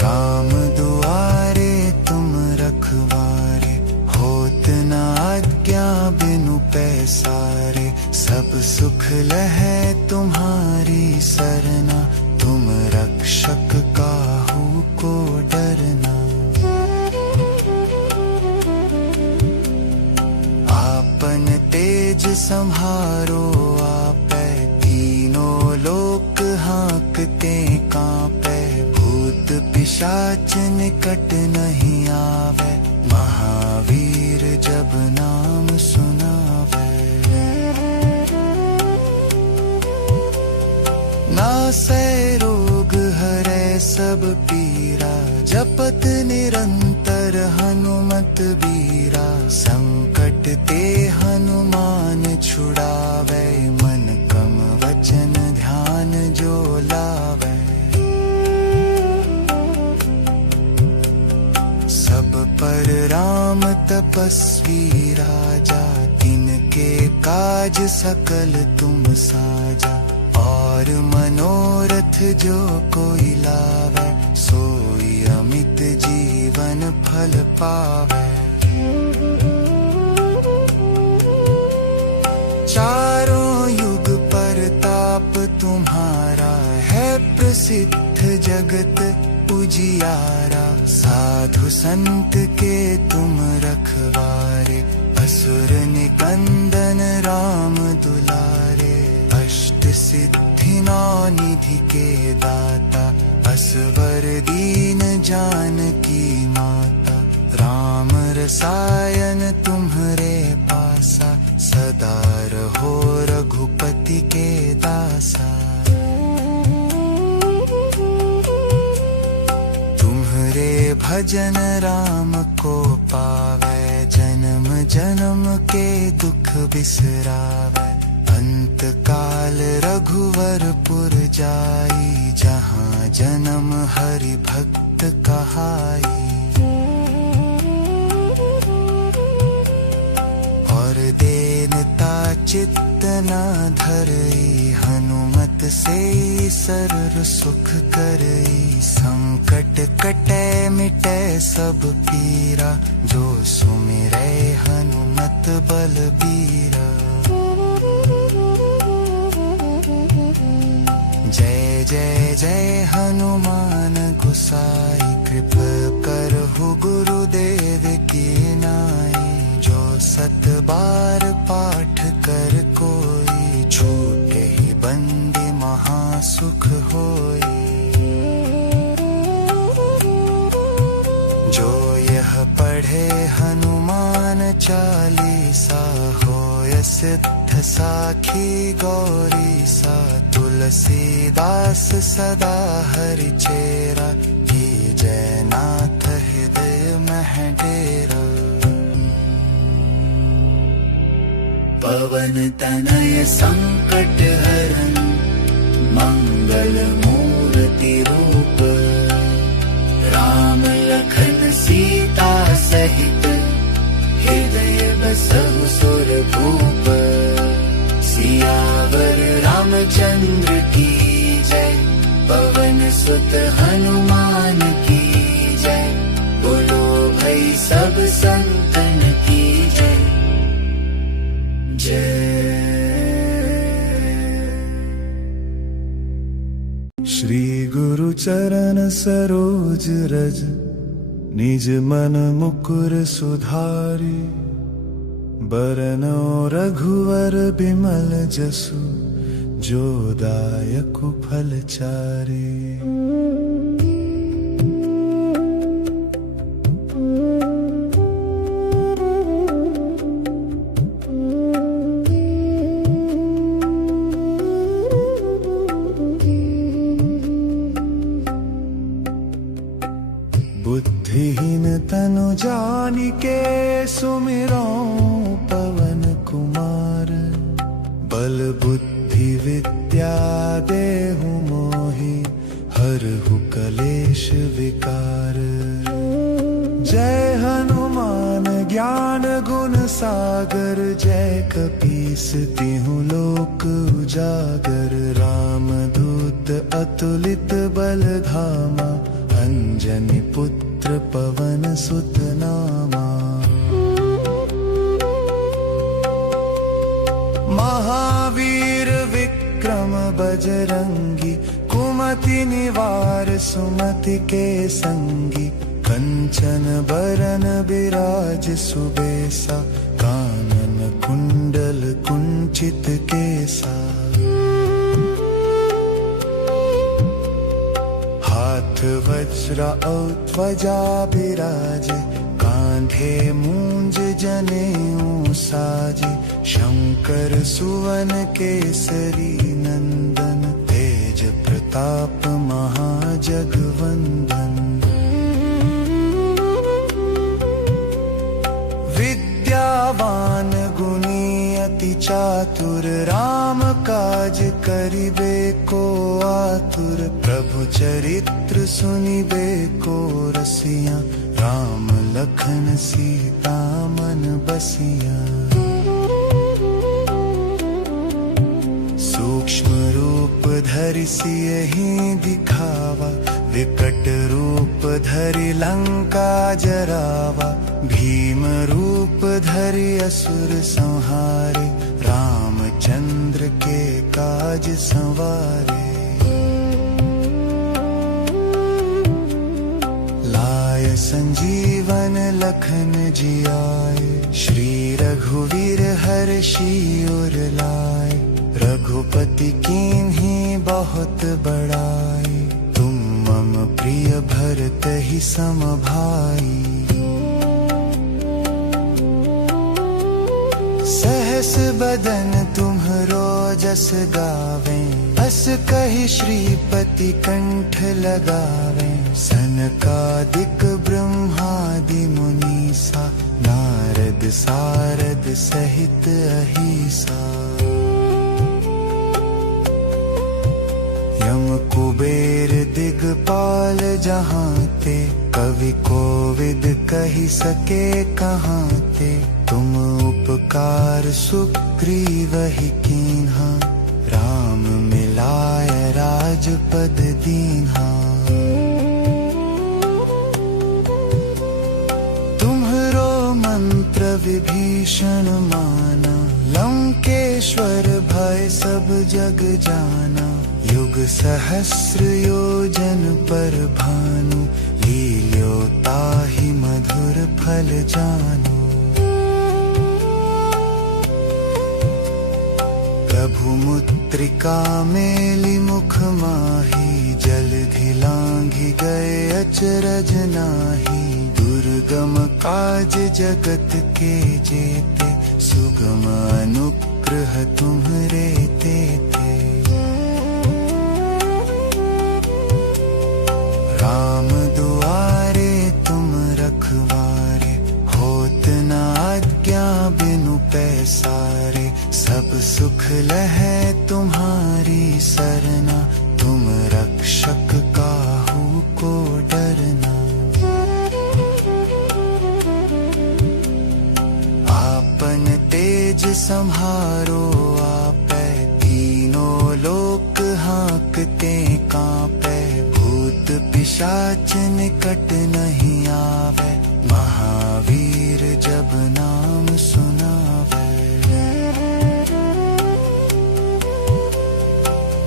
राम दुआरे तुम रखवारे होत न आज्ञा बिनु पैसारे सब सुख लहै तुम्हारी सरना तुम रक्षक काहू को डरना आपन तेज सम्हारो आपै तीनों लोक हाँकते कांपै पिशाच निकट नहीं आवे महावीर जब नाम सुनावे नासै रोग हरै सब पीरा जपत निरंतर हनुमत बीरा संकट ते हनुमान छुड़ावे मन कम वचन ध्यान जो लावे पर राम तपस्वी राजा तिनके काज सकल तुम साजा और मनोरथ जो कोई लावे सोई अमित जीवन फल पावे चारों युग परताप तुम्हारा है प्रसिद्ध जगत उजियारा साधु संत के तुम रखवारे असुर नौ निधि के दाता, असवर दीन जानकी माता। राम रसायन तुम्हरे पासा, सदा रहो रघुपति के दासा। तुम्हरे भजन राम को पावे, जन्म जन्म के दुख बिसरावे। अंत काल रघुवरपुर जाई, जहाँ जन्म हरि भक्त कहाई। और देनता चित्त न धरई, हनुमत से सरर सुख करई। संकट कटे मिटे सब पीरा, जो सुमिरै हनुमत बलबीरा। जय जय जय हनुमान गोसाई, कृपा करहु गुरुदेव की नाई। जो सत बार पाठ कर कोई, छूटे ही बंदी महासुख होई। जो यह पढ़े हनुमान चालीसा, होय सिद्ध साखी गौरी सा। तुलसीदास सदा हरि चेरा, की जय नाथ हृदय मह डेरा। पवन तनय संकट हरन, मंगल मूर्ति रूप। राम लखन सीता सहित, हृदय बसहु सुरभूप। सियावर रामचंद्र की जय, पवन सुत हनुमान की जय। बोलो भाई सब संतन की जय जय। श्री गुरु चरण सरोज रज, निज मन मुकुर सुधारी। बरनौ रघुवर बिमल जसु, जो दायकु फलचारी। बुद्धिहीन तनु जानिके, सुमिरौ पवन कुमार। बल बुद्धि विद्या देहु मोहि, हरहु कलेश विकार। जय हनुमान ज्ञान गुण सागर, जय कपीस तिहु लोक उजागर। रामदूत अतुलित बल धामा, अंजनी पुत्र पवन सुत नामा। महावीर विक्रम बजरंगी, कुमति निवार सुमति के संगी। कंचन बरन बिराज सुबेसा, कानन कुंडल कुंचित केसा। हाथ वज्र और ध्वजा बिराजे, कांधे मूंज जनेऊ साजे। शंकर सुवन केसरी नंदन, तेज प्रताप महाजगवंदन। विद्यावान गुणी अति चातुर, राम काज करिबे को आतुर। प्रभु चरित्र सुनिबे को रसिया, राम लखन सीता मन बसिया। सूक्ष्म रूप धरि सियहि दिखावा, विकट रूप धरि लंका जरावा। भीम रूप धरि असुर संहारे, रामचंद्र के काज संवारे। लाय संजीवन लखन जियाए, श्री रघुवीर हर्षि उर लाए। रघुपति कीन्ही बहुत बड़ाई, तुम मम प्रिय भरत ही सम भाई। सहस बदन तुम्हरो जस गावें, अस कहि श्रीपति कंठ लगावें। सनकादिक ब्रह्मादि मुनीसा, नारद सारद सहित अहिसा। यम कुबेर दिगपाल जहाँ ते, कवि कोविद कहि सके कहाँ ते। तुम उपकार सुग्रीवहि कीन्हा, राम मिलाय राजपद दीन्हा। तुम्हरो मंत्र विभीषण माना, लंकेश्वर भय सब जग जाना। युग सहस्र योजन पर भानु, लील्यो ताहि मधुर फल जानु। प्रभु मुद्रिका मेलि मुख माही, जलधि लांघि गए अचरज नाही। दुर्गम काज जगत के जेते, सुगम अनुग्रह तुम्हरे तेते। राम दुआरे तुम रखवारे, होत न आज्ञा बिनु पैसारे। सब सुख लहै तुम्हारी सरना, तुम रक्षक काहू को डरना। आपन तेज सम्हारो आपै, तीनों लोक हाँकते कांपै। भूत पिशाच निकट नहीं आवे, महावीर जब नाम सुनावे।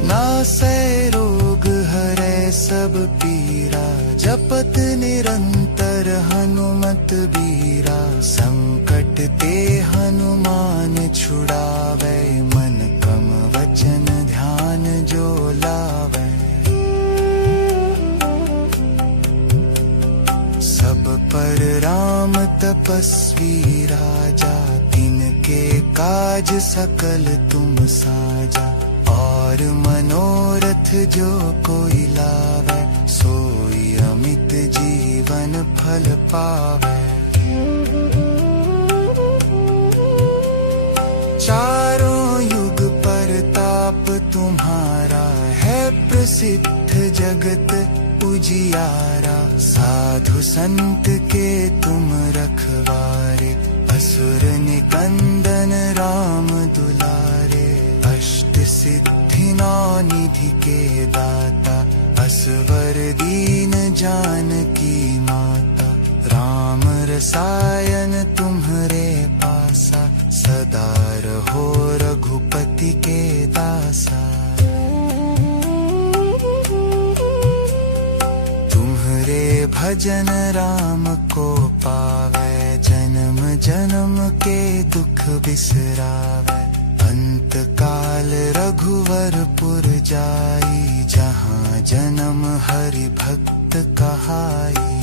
नासै रोग हरै सब पीरा, जपत निरंतर हनुमत बीरा। संकट ते हनुमान छुड़ावे, मन कम वचन ध्यान जो लावे। सब पर राम तपस्वी राजा, तिनके काज सकल तुम साजा। और मनोरथ जो कोई लावे, सोई अमित जीवन फल पावे। चारों युग परताप तुम्हारा, है प्रसिद्ध जगत उजियारा। साधु संत के तुम रखवारे, असुर निकंदन राम दुलारे। अष्ट सिद्धि नौ निधि के दाता, असवर दीन जानकी माता। राम रसायन तुम्हरे पासा, सदा रहो रघुपति के दासा। तुम्हरे भजन राम को पावे, जन्म जन्म के दुख बिसरावे। अंत काल रघुवरपुर जाई, जहाँ जन्म हरि भक्त कहाई।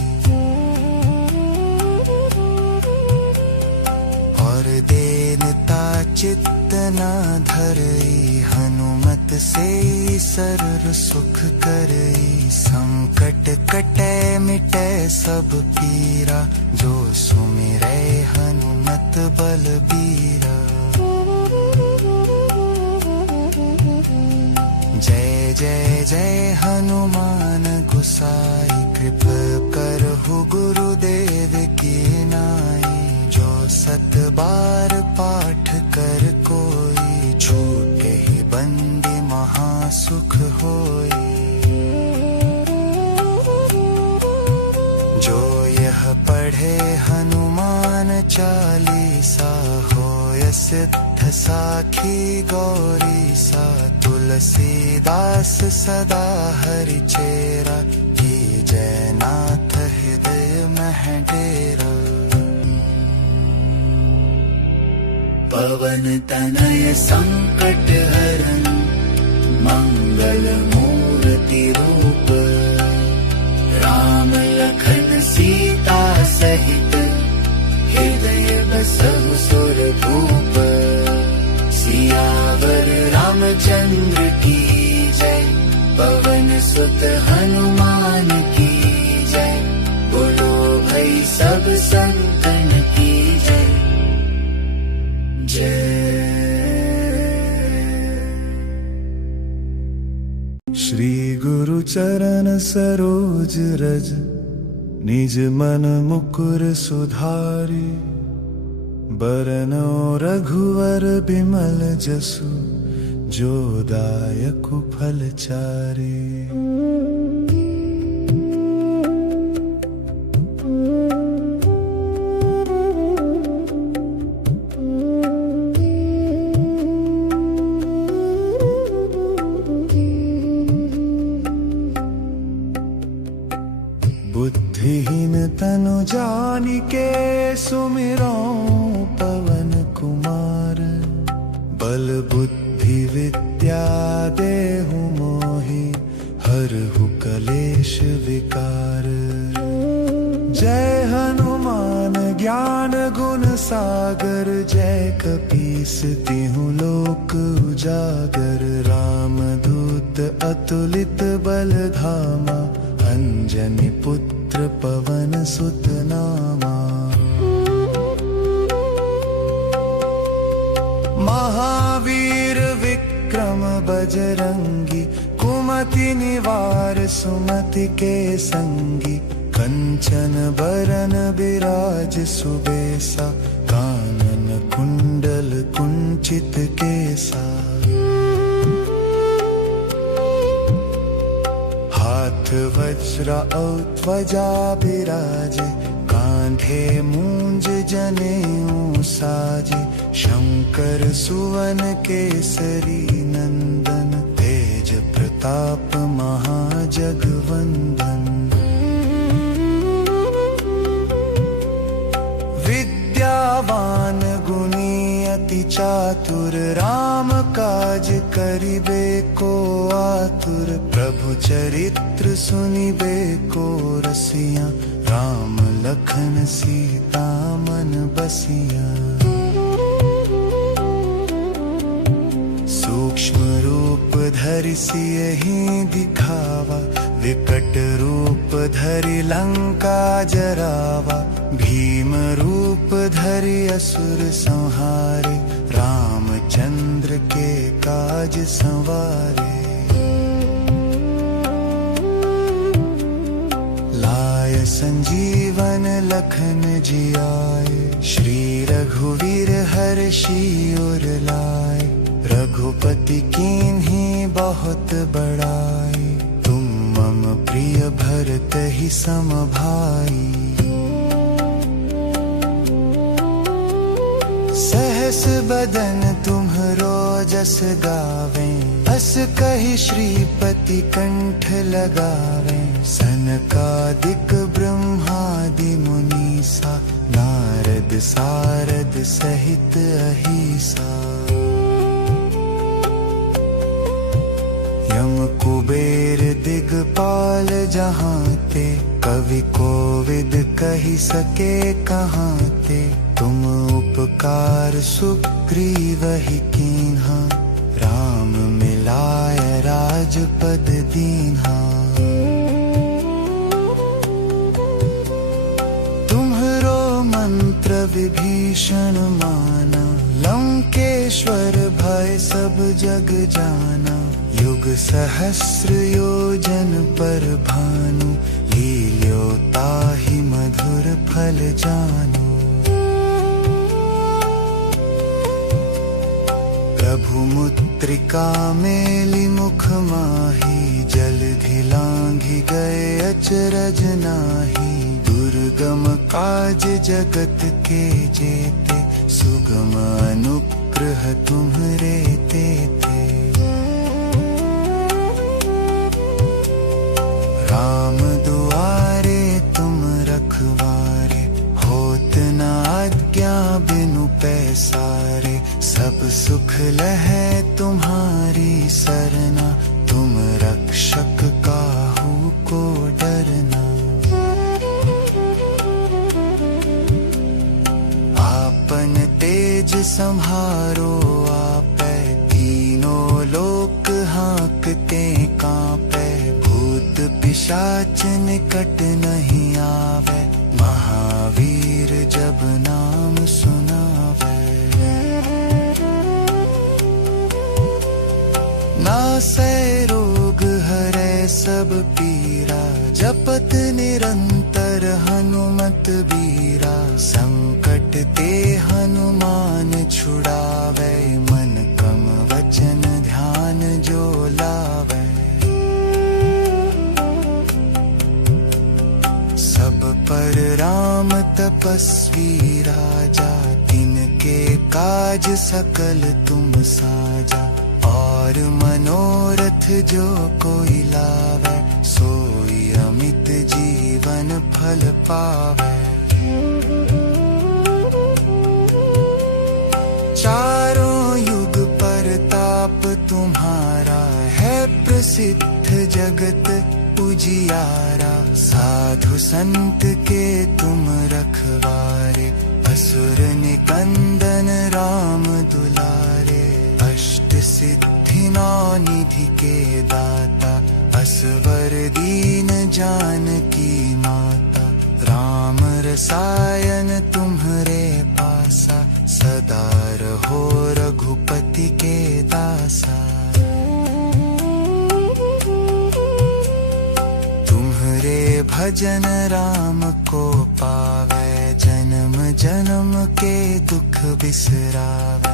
और देनता चित्त न धरई, हनुमत से सरर सुख करई। संकट कटै मिटै सब पीरा, जो सुमिरै हनुमत बलबीरा। जय जय जय हनुमान गोसाई, कृपा करहु गुरुदेव की नाई। जो सत बार पाठ कर कोई, छूटे ही बंदी महासुख होई। जो यह पढ़े हनुमान चालीसा, होय सिद्ध साखी गौरीसा। तुलसीदास सदा हरि चेरा, की जय नाथ हृदय मह डेरा। पवन तनय संकट हरन मंगल मूर्ति रूप। राम लखन सीता सहित हृदय बसहु सुर भूप। सियावर रामचंद्र की जय, पवन सुत हनुमान की जय। बोलो भाई सब संतन की जय जय। श्री गुरु चरण सरोज रज, निज मन मुकुर सुधारि। बरनौ रघुवर बिमल जसु, जो दायकु फल चारि। बुद्धिहीन तनु जानिके सुमिरौ पवन कुमार। बल बुद्धि विद्या देहु मोहि, हरहु कलेश विकार। जय हनुमान ज्ञान गुण सागर, जय कपीस तिहुँ लोक उजागर। रामदूत अतुलित बल धामा, अंजनी पुत्र पवन सुत नामा। महावीर विक्रम बजरंगी, कुमति निवार सुमति के संगी। कंचन बरन बिराज सुबेसा, कानन कुंडल कुंचित केसा। हाथ वज्र और ध्वजा बिराजे, कांधे मूंज जनेऊ साजे। शंकर सुवन केसरी नंदन, तेज प्रताप महाजगवंदन। विद्यावान गुणी अति चातुर, राम काज करिबे को आतुर। प्रभु चरित्र सुनिबे को रसिया, राम लखन सीता मन बसिया। सूक्ष्म रूप धरि सियहि दिखावा, विकट रूप धरि लंका जरावा। भीम रूप धरि असुर संहारे, रामचंद्र के काज संवारे। लाय संजीवन लखन जियाए, श्री रघुवीर हर्षि उर लाए। रघुपति कीन्ही बहुत बड़ाई, तुम मम प्रिय भरत ही सम भाई। सहस बदन तुम्हरो जस गावें, अस कहि श्रीपति कंठ लगावें। सनकादिक ब्रह्मादि मुनीसा, नारद सारद सहित अहिसा। यम कुबेर दिगपाल जहांते, कवि कोविद कहि सके कहांते। तुम उपकार सुग्रीवहि कीन्हा, राम मिलाय राजपद दीन्हा। तुम्हरो मंत्र विभीषण माना, लंकेश्वर भय सब जग जाना। युग सहस्र योजन पर भानु, लील्यो ताहि मधुर फल जानु। प्रभु मुद्रिका मेलि मुख माही, जलधि लांघि गए अचरज नाही। दुर्गम काज जगत के जेते, सुगम अनुग्रह तुम्हरे तेते। राम दुआरे तुम रखवारे, होत न आज्ञा बिनु पैसारे। सारे, सब सुख लहै तुम्हारी सरना, तुम रक्षक काहू को डरना। आपन तेज संहारो आपै, तीनों लोक हाँकते कांपै, भूत पिशाच निकट नहीं आवे, महावीर जब नाम सुनावे। नासै रोग हरै सब पीरा, जपत निरंतर हनुमत बीरा, संकट ते हनुमान छुड़ावे, मन कम वचन ध्यान जो लावे। सब पर राम तपस्वी राजा, तिनके काज सकल तुम साजा, और मनोरथ जो कोई लावे, सोई अमित जीवन फल पावे। चारों युग परताप तुम्हारा, है प्रसिद्ध जगत उजियारा, साधु संत के तुम रखवारे, असुर निकंदन राम दुलारे। अष्ट सिद्धि नौ निधि के दाता, असवर दीन जानकी माता, राम रसायन तुम्हरे पासा, सदा रहो रघुपति के दासा। तुम्हरे भजन राम को पावे, जन्म जन्म के दुख बिसरावे।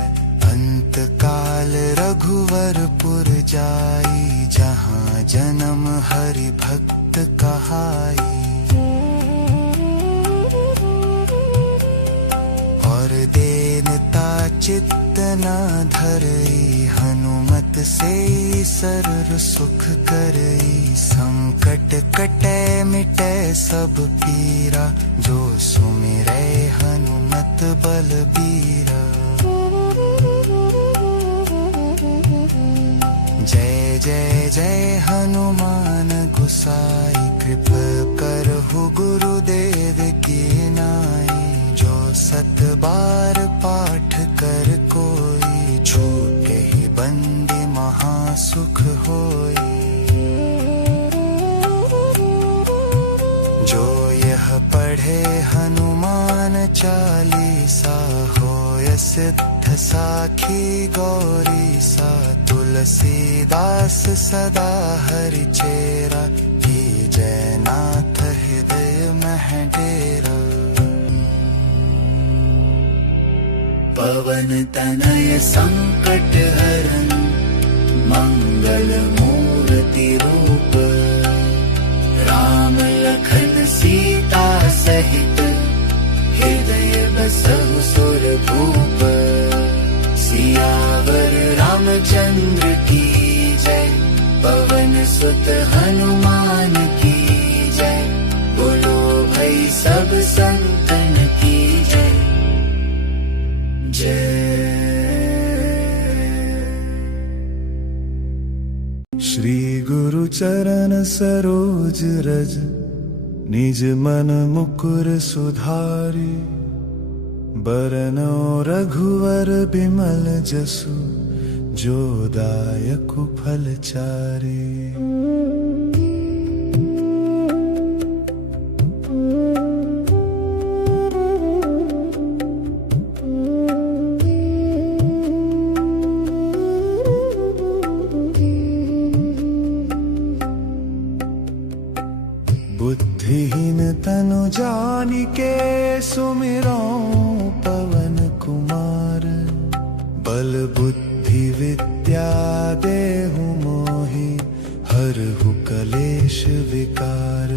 अंत काल रघुवरपुर जाई, जहाँ जन्म हरि भक्त कहाई। और देनता चित्त न धरई, हनुमत से सरर सुख करई। संकट कटै मिटै सब पीरा, जो सुमिरै हनुमत बलबीरा। जय जय जय हनुमान गोसाई, कृपा करहु गुरुदेव की नाई। जो सत बार पाठ कर कोई, छूटे ही बंदी महासुख होई। जो यह पढ़े हनुमान चालीसा, होय सिद्ध साखी गौरी सा। तुलसीदास सदा हरि चेरा, की जयनाथ हृदय मह डेरा। पवन तनय संकट हरन, मंगल मूर्ति रूप। राम लखन सीता सहित, हृदय बसहु सुरभूप। सियावर रामचंद्र की जय, पवन सुत हनुमान की जय। बोलो भाई सब संतन की जय जय। श्री गुरु चरण सरोज रज, निज मन मुकुर सुधारी। बरनौ रघुवर बिमल जसु, जो दायकु फल चारि। बुद्धिहीन तनु जानिके, सुमिरौ पवन कुमार। बल बुद्धि विद्या देहु मोहि, हरहु कलेश विकार।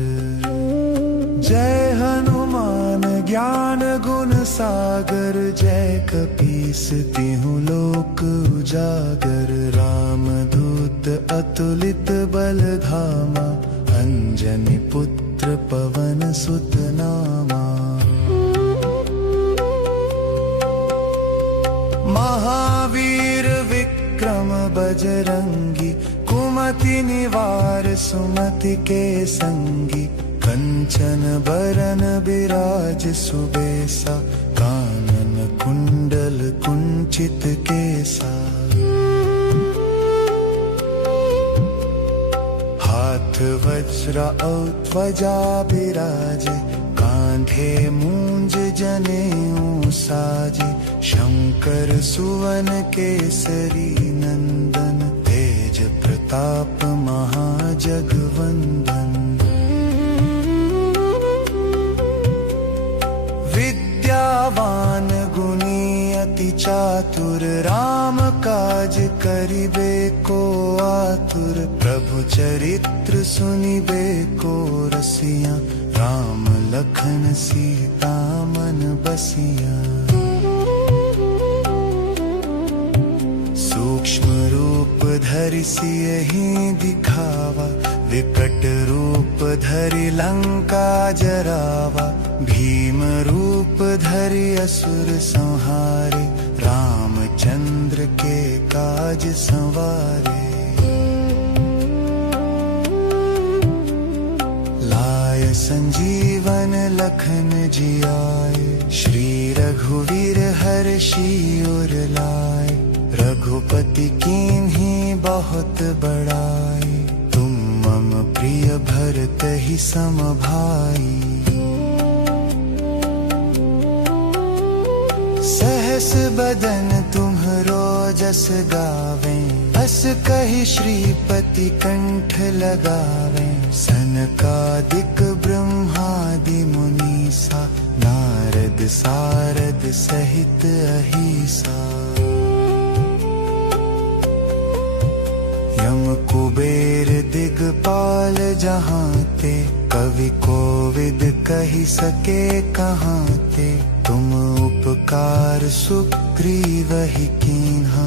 जय हनुमान ज्ञान गुण सागर, जय कपीस तिहु लोक उजागर। रामदूत अतुलित बल धामा, अंजनी पुत्र पवन सुत नामा। महावीर विक्रम बजरंगी, कुमति निवार सुमति के संगी। कंचन बरन बिराज सुबेसा, कानन कुंडल कुंचित केसा। हाथ वज्र और ध्वजा बिराजे, कांधे मूंज जनेऊ साजे। शंकर सुवन केसरी नंदन, तेज प्रताप महाजगवंदन। विद्यावान गुणी अति चातुर, राम काज करिबे को आतुर। प्रभु चरित्र सुनिबे को रसिया, राम लखन सीता मन बसिया। सूक्ष्म रूप धरि सियहि दिखावा, विकट रूप धरि लंका जरावा। भीम रूप धरि असुर संहारे, रामचंद्र के काज संवारे। लाय संजीवन लखन जियाए, श्री रघुवीर हर्षि उर लाए। रघुपति कीन्ही बहुत बड़ाई, तुम मम प्रिय भरत ही सम भाई। सहस बदन तुम्हरो जस गावे, अस कहि श्रीपति कंठ लगावे। सनकादिक ब्रह्मादि मुनीसा, नारद सारद सहित अहिसा। यम कुबेर दिगपाल जहांते, कवि कोविद कहि सके कहांते। तुम उपकार सुग्रीवहि कीन्हा,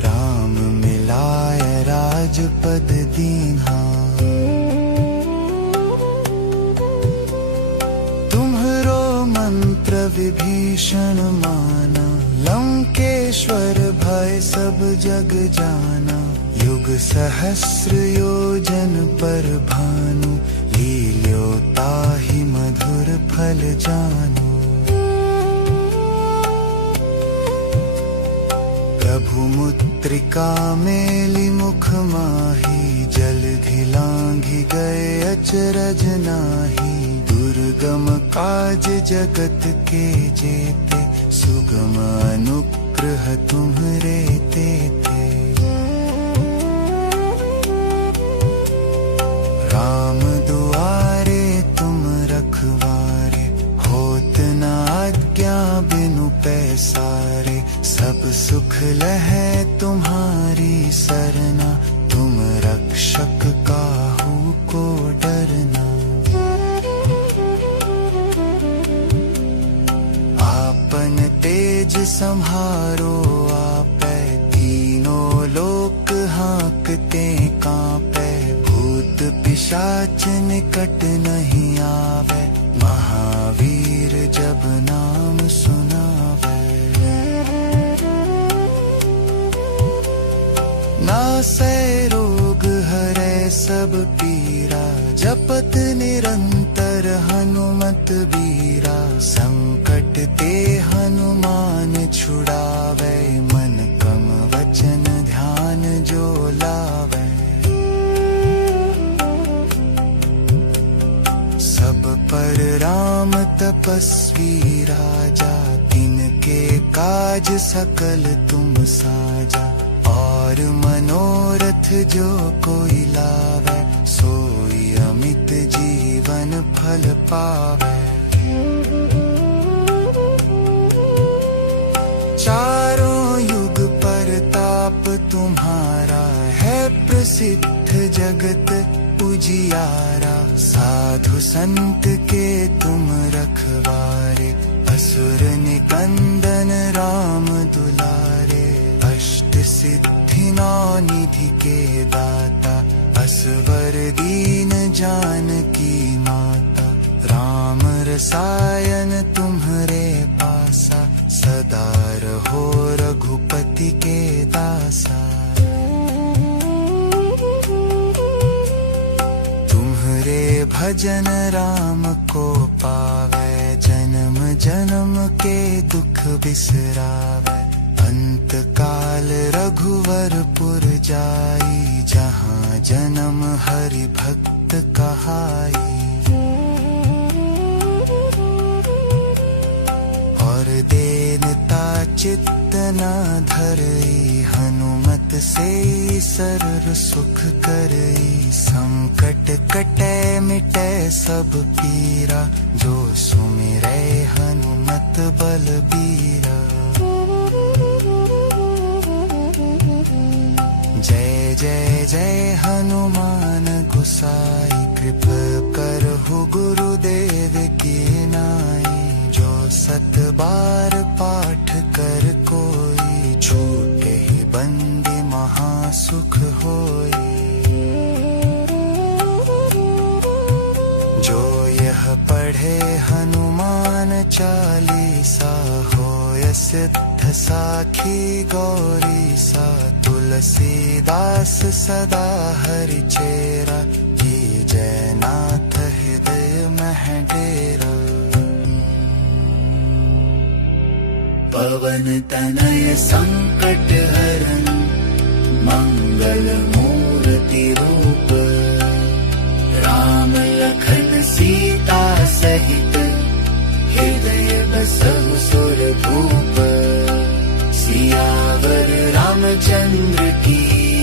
राम मिलाय राजपद दीन्हा। तुम्हरो मंत्र विभीषण माना, लंकेश्वर भय सब जग जाना। युग सहस्र योजन पर भानु, लील्यो ताहि मधुर फल जानु। प्रभु मुद्रिका मेलि मुख माही, जलधि लांघि गए अचरज नाही। दुर्गम काज जगत के जेते, सुगम अनुग्रह तुम्हरे तेते। राम दुआरे तुम रखवारे, होत न आज्ञा बिनु पैसारे। सब सुख लहै तुम्हारी सरना, तुम रक्षक काहू को डरना। आपन तेज सम्हारो आपै, तीनों लोक हाँकते कांपै। भूत पिशाच निकट नहीं आवे, महावीर जब नाम सुनावे। नासै रोग हरै सब पीरा, जपत निरंतर हनुमत बीरा। संकट ते हनुमान छुड़ावे, मन कम वचन ध्यान जो लावे। सब पर राम तपस्वी राजा, तिनके काज सकल तुम साजा। और मनोरथ जो कोई लावे, सोई अमित जीवन फल पावे। चारों युग परताप तुम्हारा है, प्रसिद्ध जगत उजियारा। साधु संत के तुम रखवारे, असुर निकंदन राम दुलारे। अष्ट सिद्धि नौ निधि के दाता, असवर दीन जानकी माता। राम रसायन तुम्हरे पासा, सदा रहो रघु भजन राम को पावे, जन्म जन्म के दुख बिसरावे। अंत काल रघुवरपुर जाई, जहाँ जन्म हरि भक्त कहाई। और देनता चित्त न धरई, हनुमत से सरर सुख करई। संकट कटे मिटे सब पीरा, जो सुमिरै हनुमत बलबीरा। जय जय जय हनुमान गोसाई, कृपा करहु गुरुदेव की नाई। जो सत बार पाठ कर कोई, छूटे ही बंदी महासुख होई। जो यह पढ़े हनुमान चालीसा, होय सिद्ध साखी गौरीसा। तुलसीदास सदा हरि चेरा, की जय नाथ हृदय मह डेरा। पवन तनय संकट हरन, मंगल मूर्ति रूप। राम लखन सीता सहित, हृदय बसहु सुरभूप। सियावर रामचंद्र की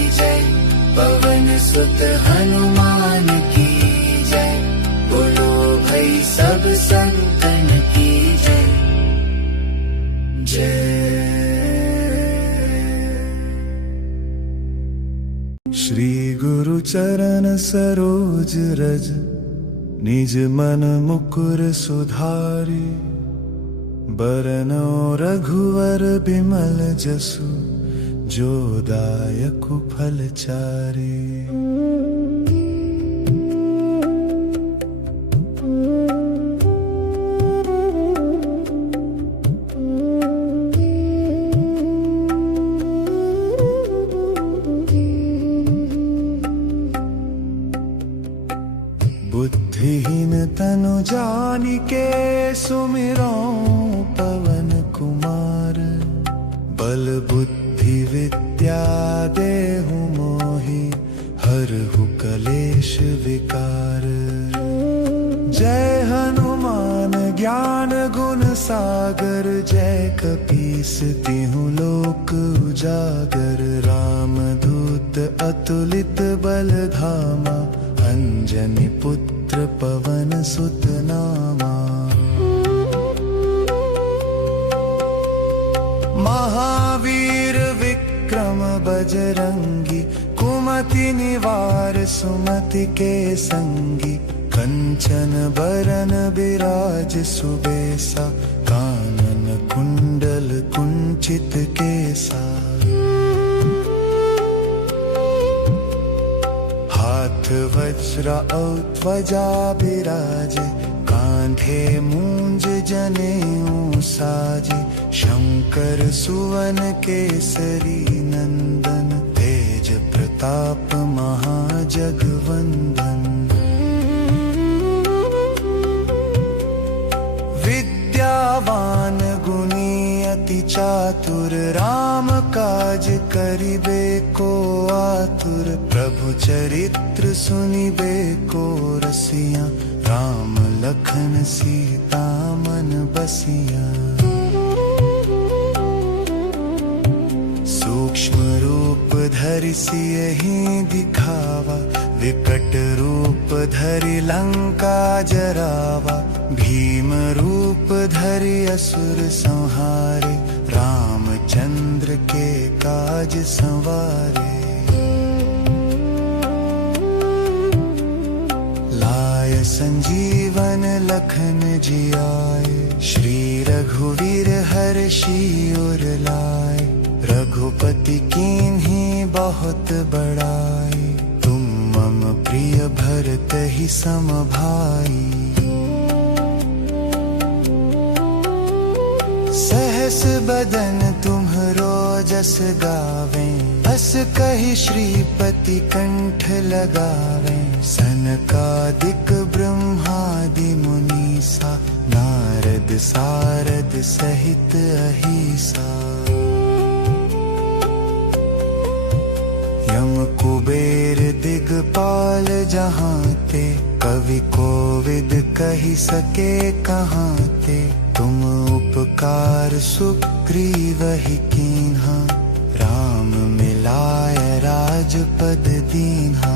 जय, पवन सुत हनुमान की जय। बोलो भाई सब संतन की जय जय। श्री गुरु चरण सरोज रज, निज मन मुकुर सुधारी। बरनौ रघुवर बिमल जसु, जो दायकु फलचारी। बुद्धिहीन तनु जानिके, सुमिरौ पवन कुमार। बल बुद्धि विद्या देहु मोहि, हरहु कलेश विकार। जय हनुमान ज्ञान गुण सागर, जय कपीस तिहुँ लोक उजागर। रामदूत अतुलित बल धामा, अंजनी पुत्र पवन सुत नामा। महावीर विक्रम बजरंगी, कुमति निवार सुमति के संगी। कंचन बरन बिराज सुबेसा, कानन कुंडल कुंचित केसा। हाथ वज्र और ध्वजा बिराजे, कांधे मूंज जनेऊ साजे। शंकर सुवन केसरी नंदन, तेज प्रताप महाजगवंदन। विद्यावान गुणी अति चातुर, राम काज करिबे को आतुर। प्रभु चरित्र सुनिबे को रसिया, राम लखन सीता मन बसिया। सूक्ष्म रूप धरि सियहि दिखावा, विकट रूप धरि लंका जरावा। भीम रूप धरि असुर संहारे, रामचंद्र के काज संवारे। लाय संजीवन लखन जियाए, श्री रघुवीर हर्षि उर लाए। रघुपति कीन्ही बहुत बड़ाई, तुम मम प्रिय भरतहि सम भाई। सहस बदन तुम्हरो जस गावें, बस कहि श्रीपति कंठ लगावें। सनकादिक ब्रह्मादि मुनीसा, नारद सारद सहित अहिसा। यम कुबेर दिगपाल जहाँ ते, कवि कोविद कही सके कहाँ ते। तुम उपकार सुग्रीव ही कीन्हा, राम मिलाय राजपद दीन्हा।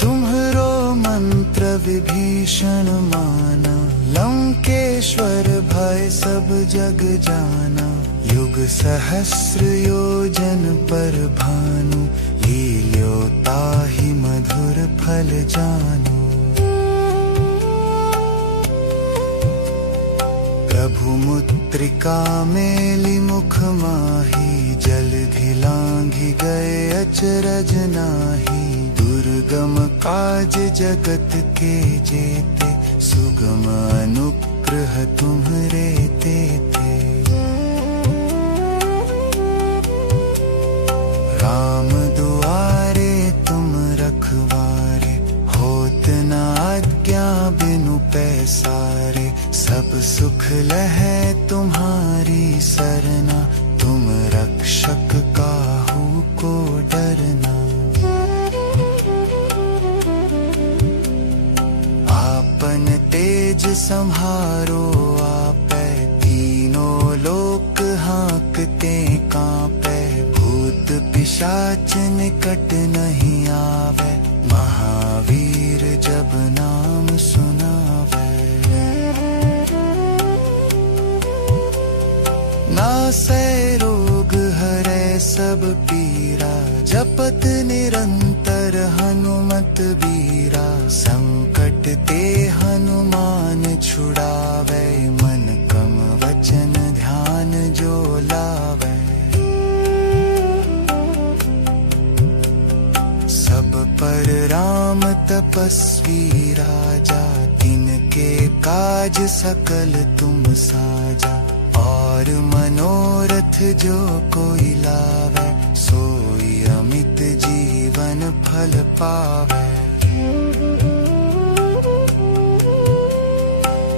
तुम्हरो मंत्र विभीषण माना, लंकेश्वर भय सब जग जाना। युग सहस्र योजन पर भानु, लील्यो ताहि मधुर फल जानु। प्रभु मुद्रिका मेलि मुख माही, जलधि लांघि गए अचरज नाही। दुर्गम काज जगत के जेते, सुगम अनुग्रह तुम्हरे तेते। राम दुआरे तुम रखवारे, होत न आज्ञा बिनु पैसारे। सब सुख लहै तुम्हारी सरना, तुम रक्षक काहू को डरना। आपन तेज सम्हारो आपै, तीनों लोक हाँकते कांपै। भूत पिशाच निकट नहीं आवे, महावीर जब नाम सुनावे। नासै रोग हरै सब पीरा, जपत निरंतर हनुमत बीरा। संकट ते हनुमान छुड़ावे, मन कम वचन ध्यान जो लावे। सब पर राम तपस्वी राजा, तिनके काज सकल तुम साजा। और मनोरथ जो कोई लावे, सोई अमित जीवन फल पावे।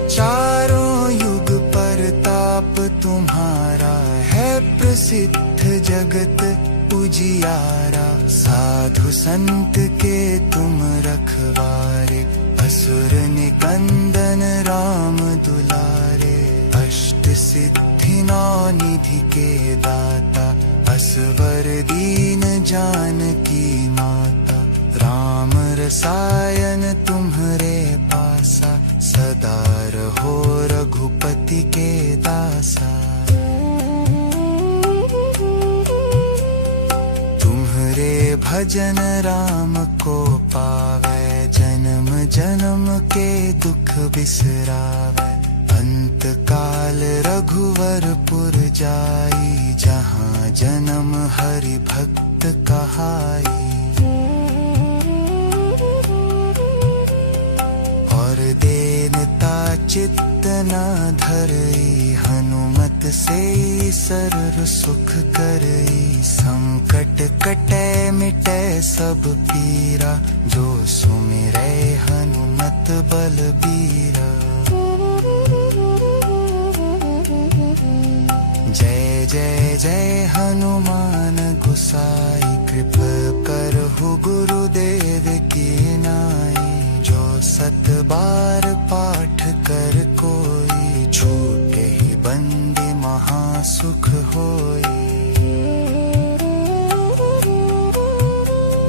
चारों युग परताप तुम्हारा, है प्रसिद्ध जगत उजियारा। साधु संत के तुम रखवारे, असुर निकंदन राम दुलारे। अष्ट सिद्धि नौ निधि के दाता, असवर दीन जानकी माता। राम रसायन तुम्हरे पासा, सदा रहो रघुपति के दासा। तुम्हरे भजन राम को पावे, जन्म जन्म के दुख बिसरावे। अंत काल रघुवरपुर जाई, जहाँ जन्म हरि भक्त कहाई। और देनता चित्त न धरई, हनुमत से सरल सुख करई। संकट कटै मिटै सब पीरा, जो सुमिरै हनुमत बलबीरा। जय जय जय हनुमान गोसाई, कृपा करहु गुरुदेव की नाई। जो सत बार पाठ कर कोई, छूटे ही बंदी महासुख होई।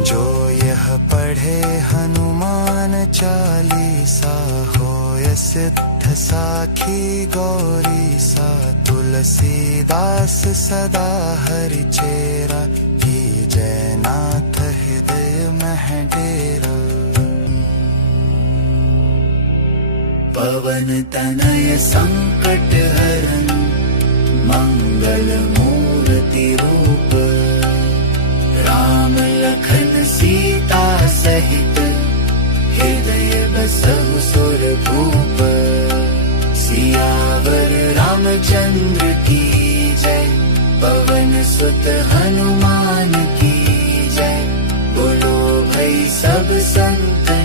जो यह पढ़े हनुमान चालीसा, होय सिद्ध साखी गौरी सा। तुलसीदास सदा हरि चेरा, की जय नाथ हृदय मह डेरा। पवन तनय संकट हरन, मंगल मूर्ति रूप। राम लखन सीता सहित, हृदय बसहु सुर भूप। सियावर रामचंद्र की जय, पवन सुत हनुमान की सब संत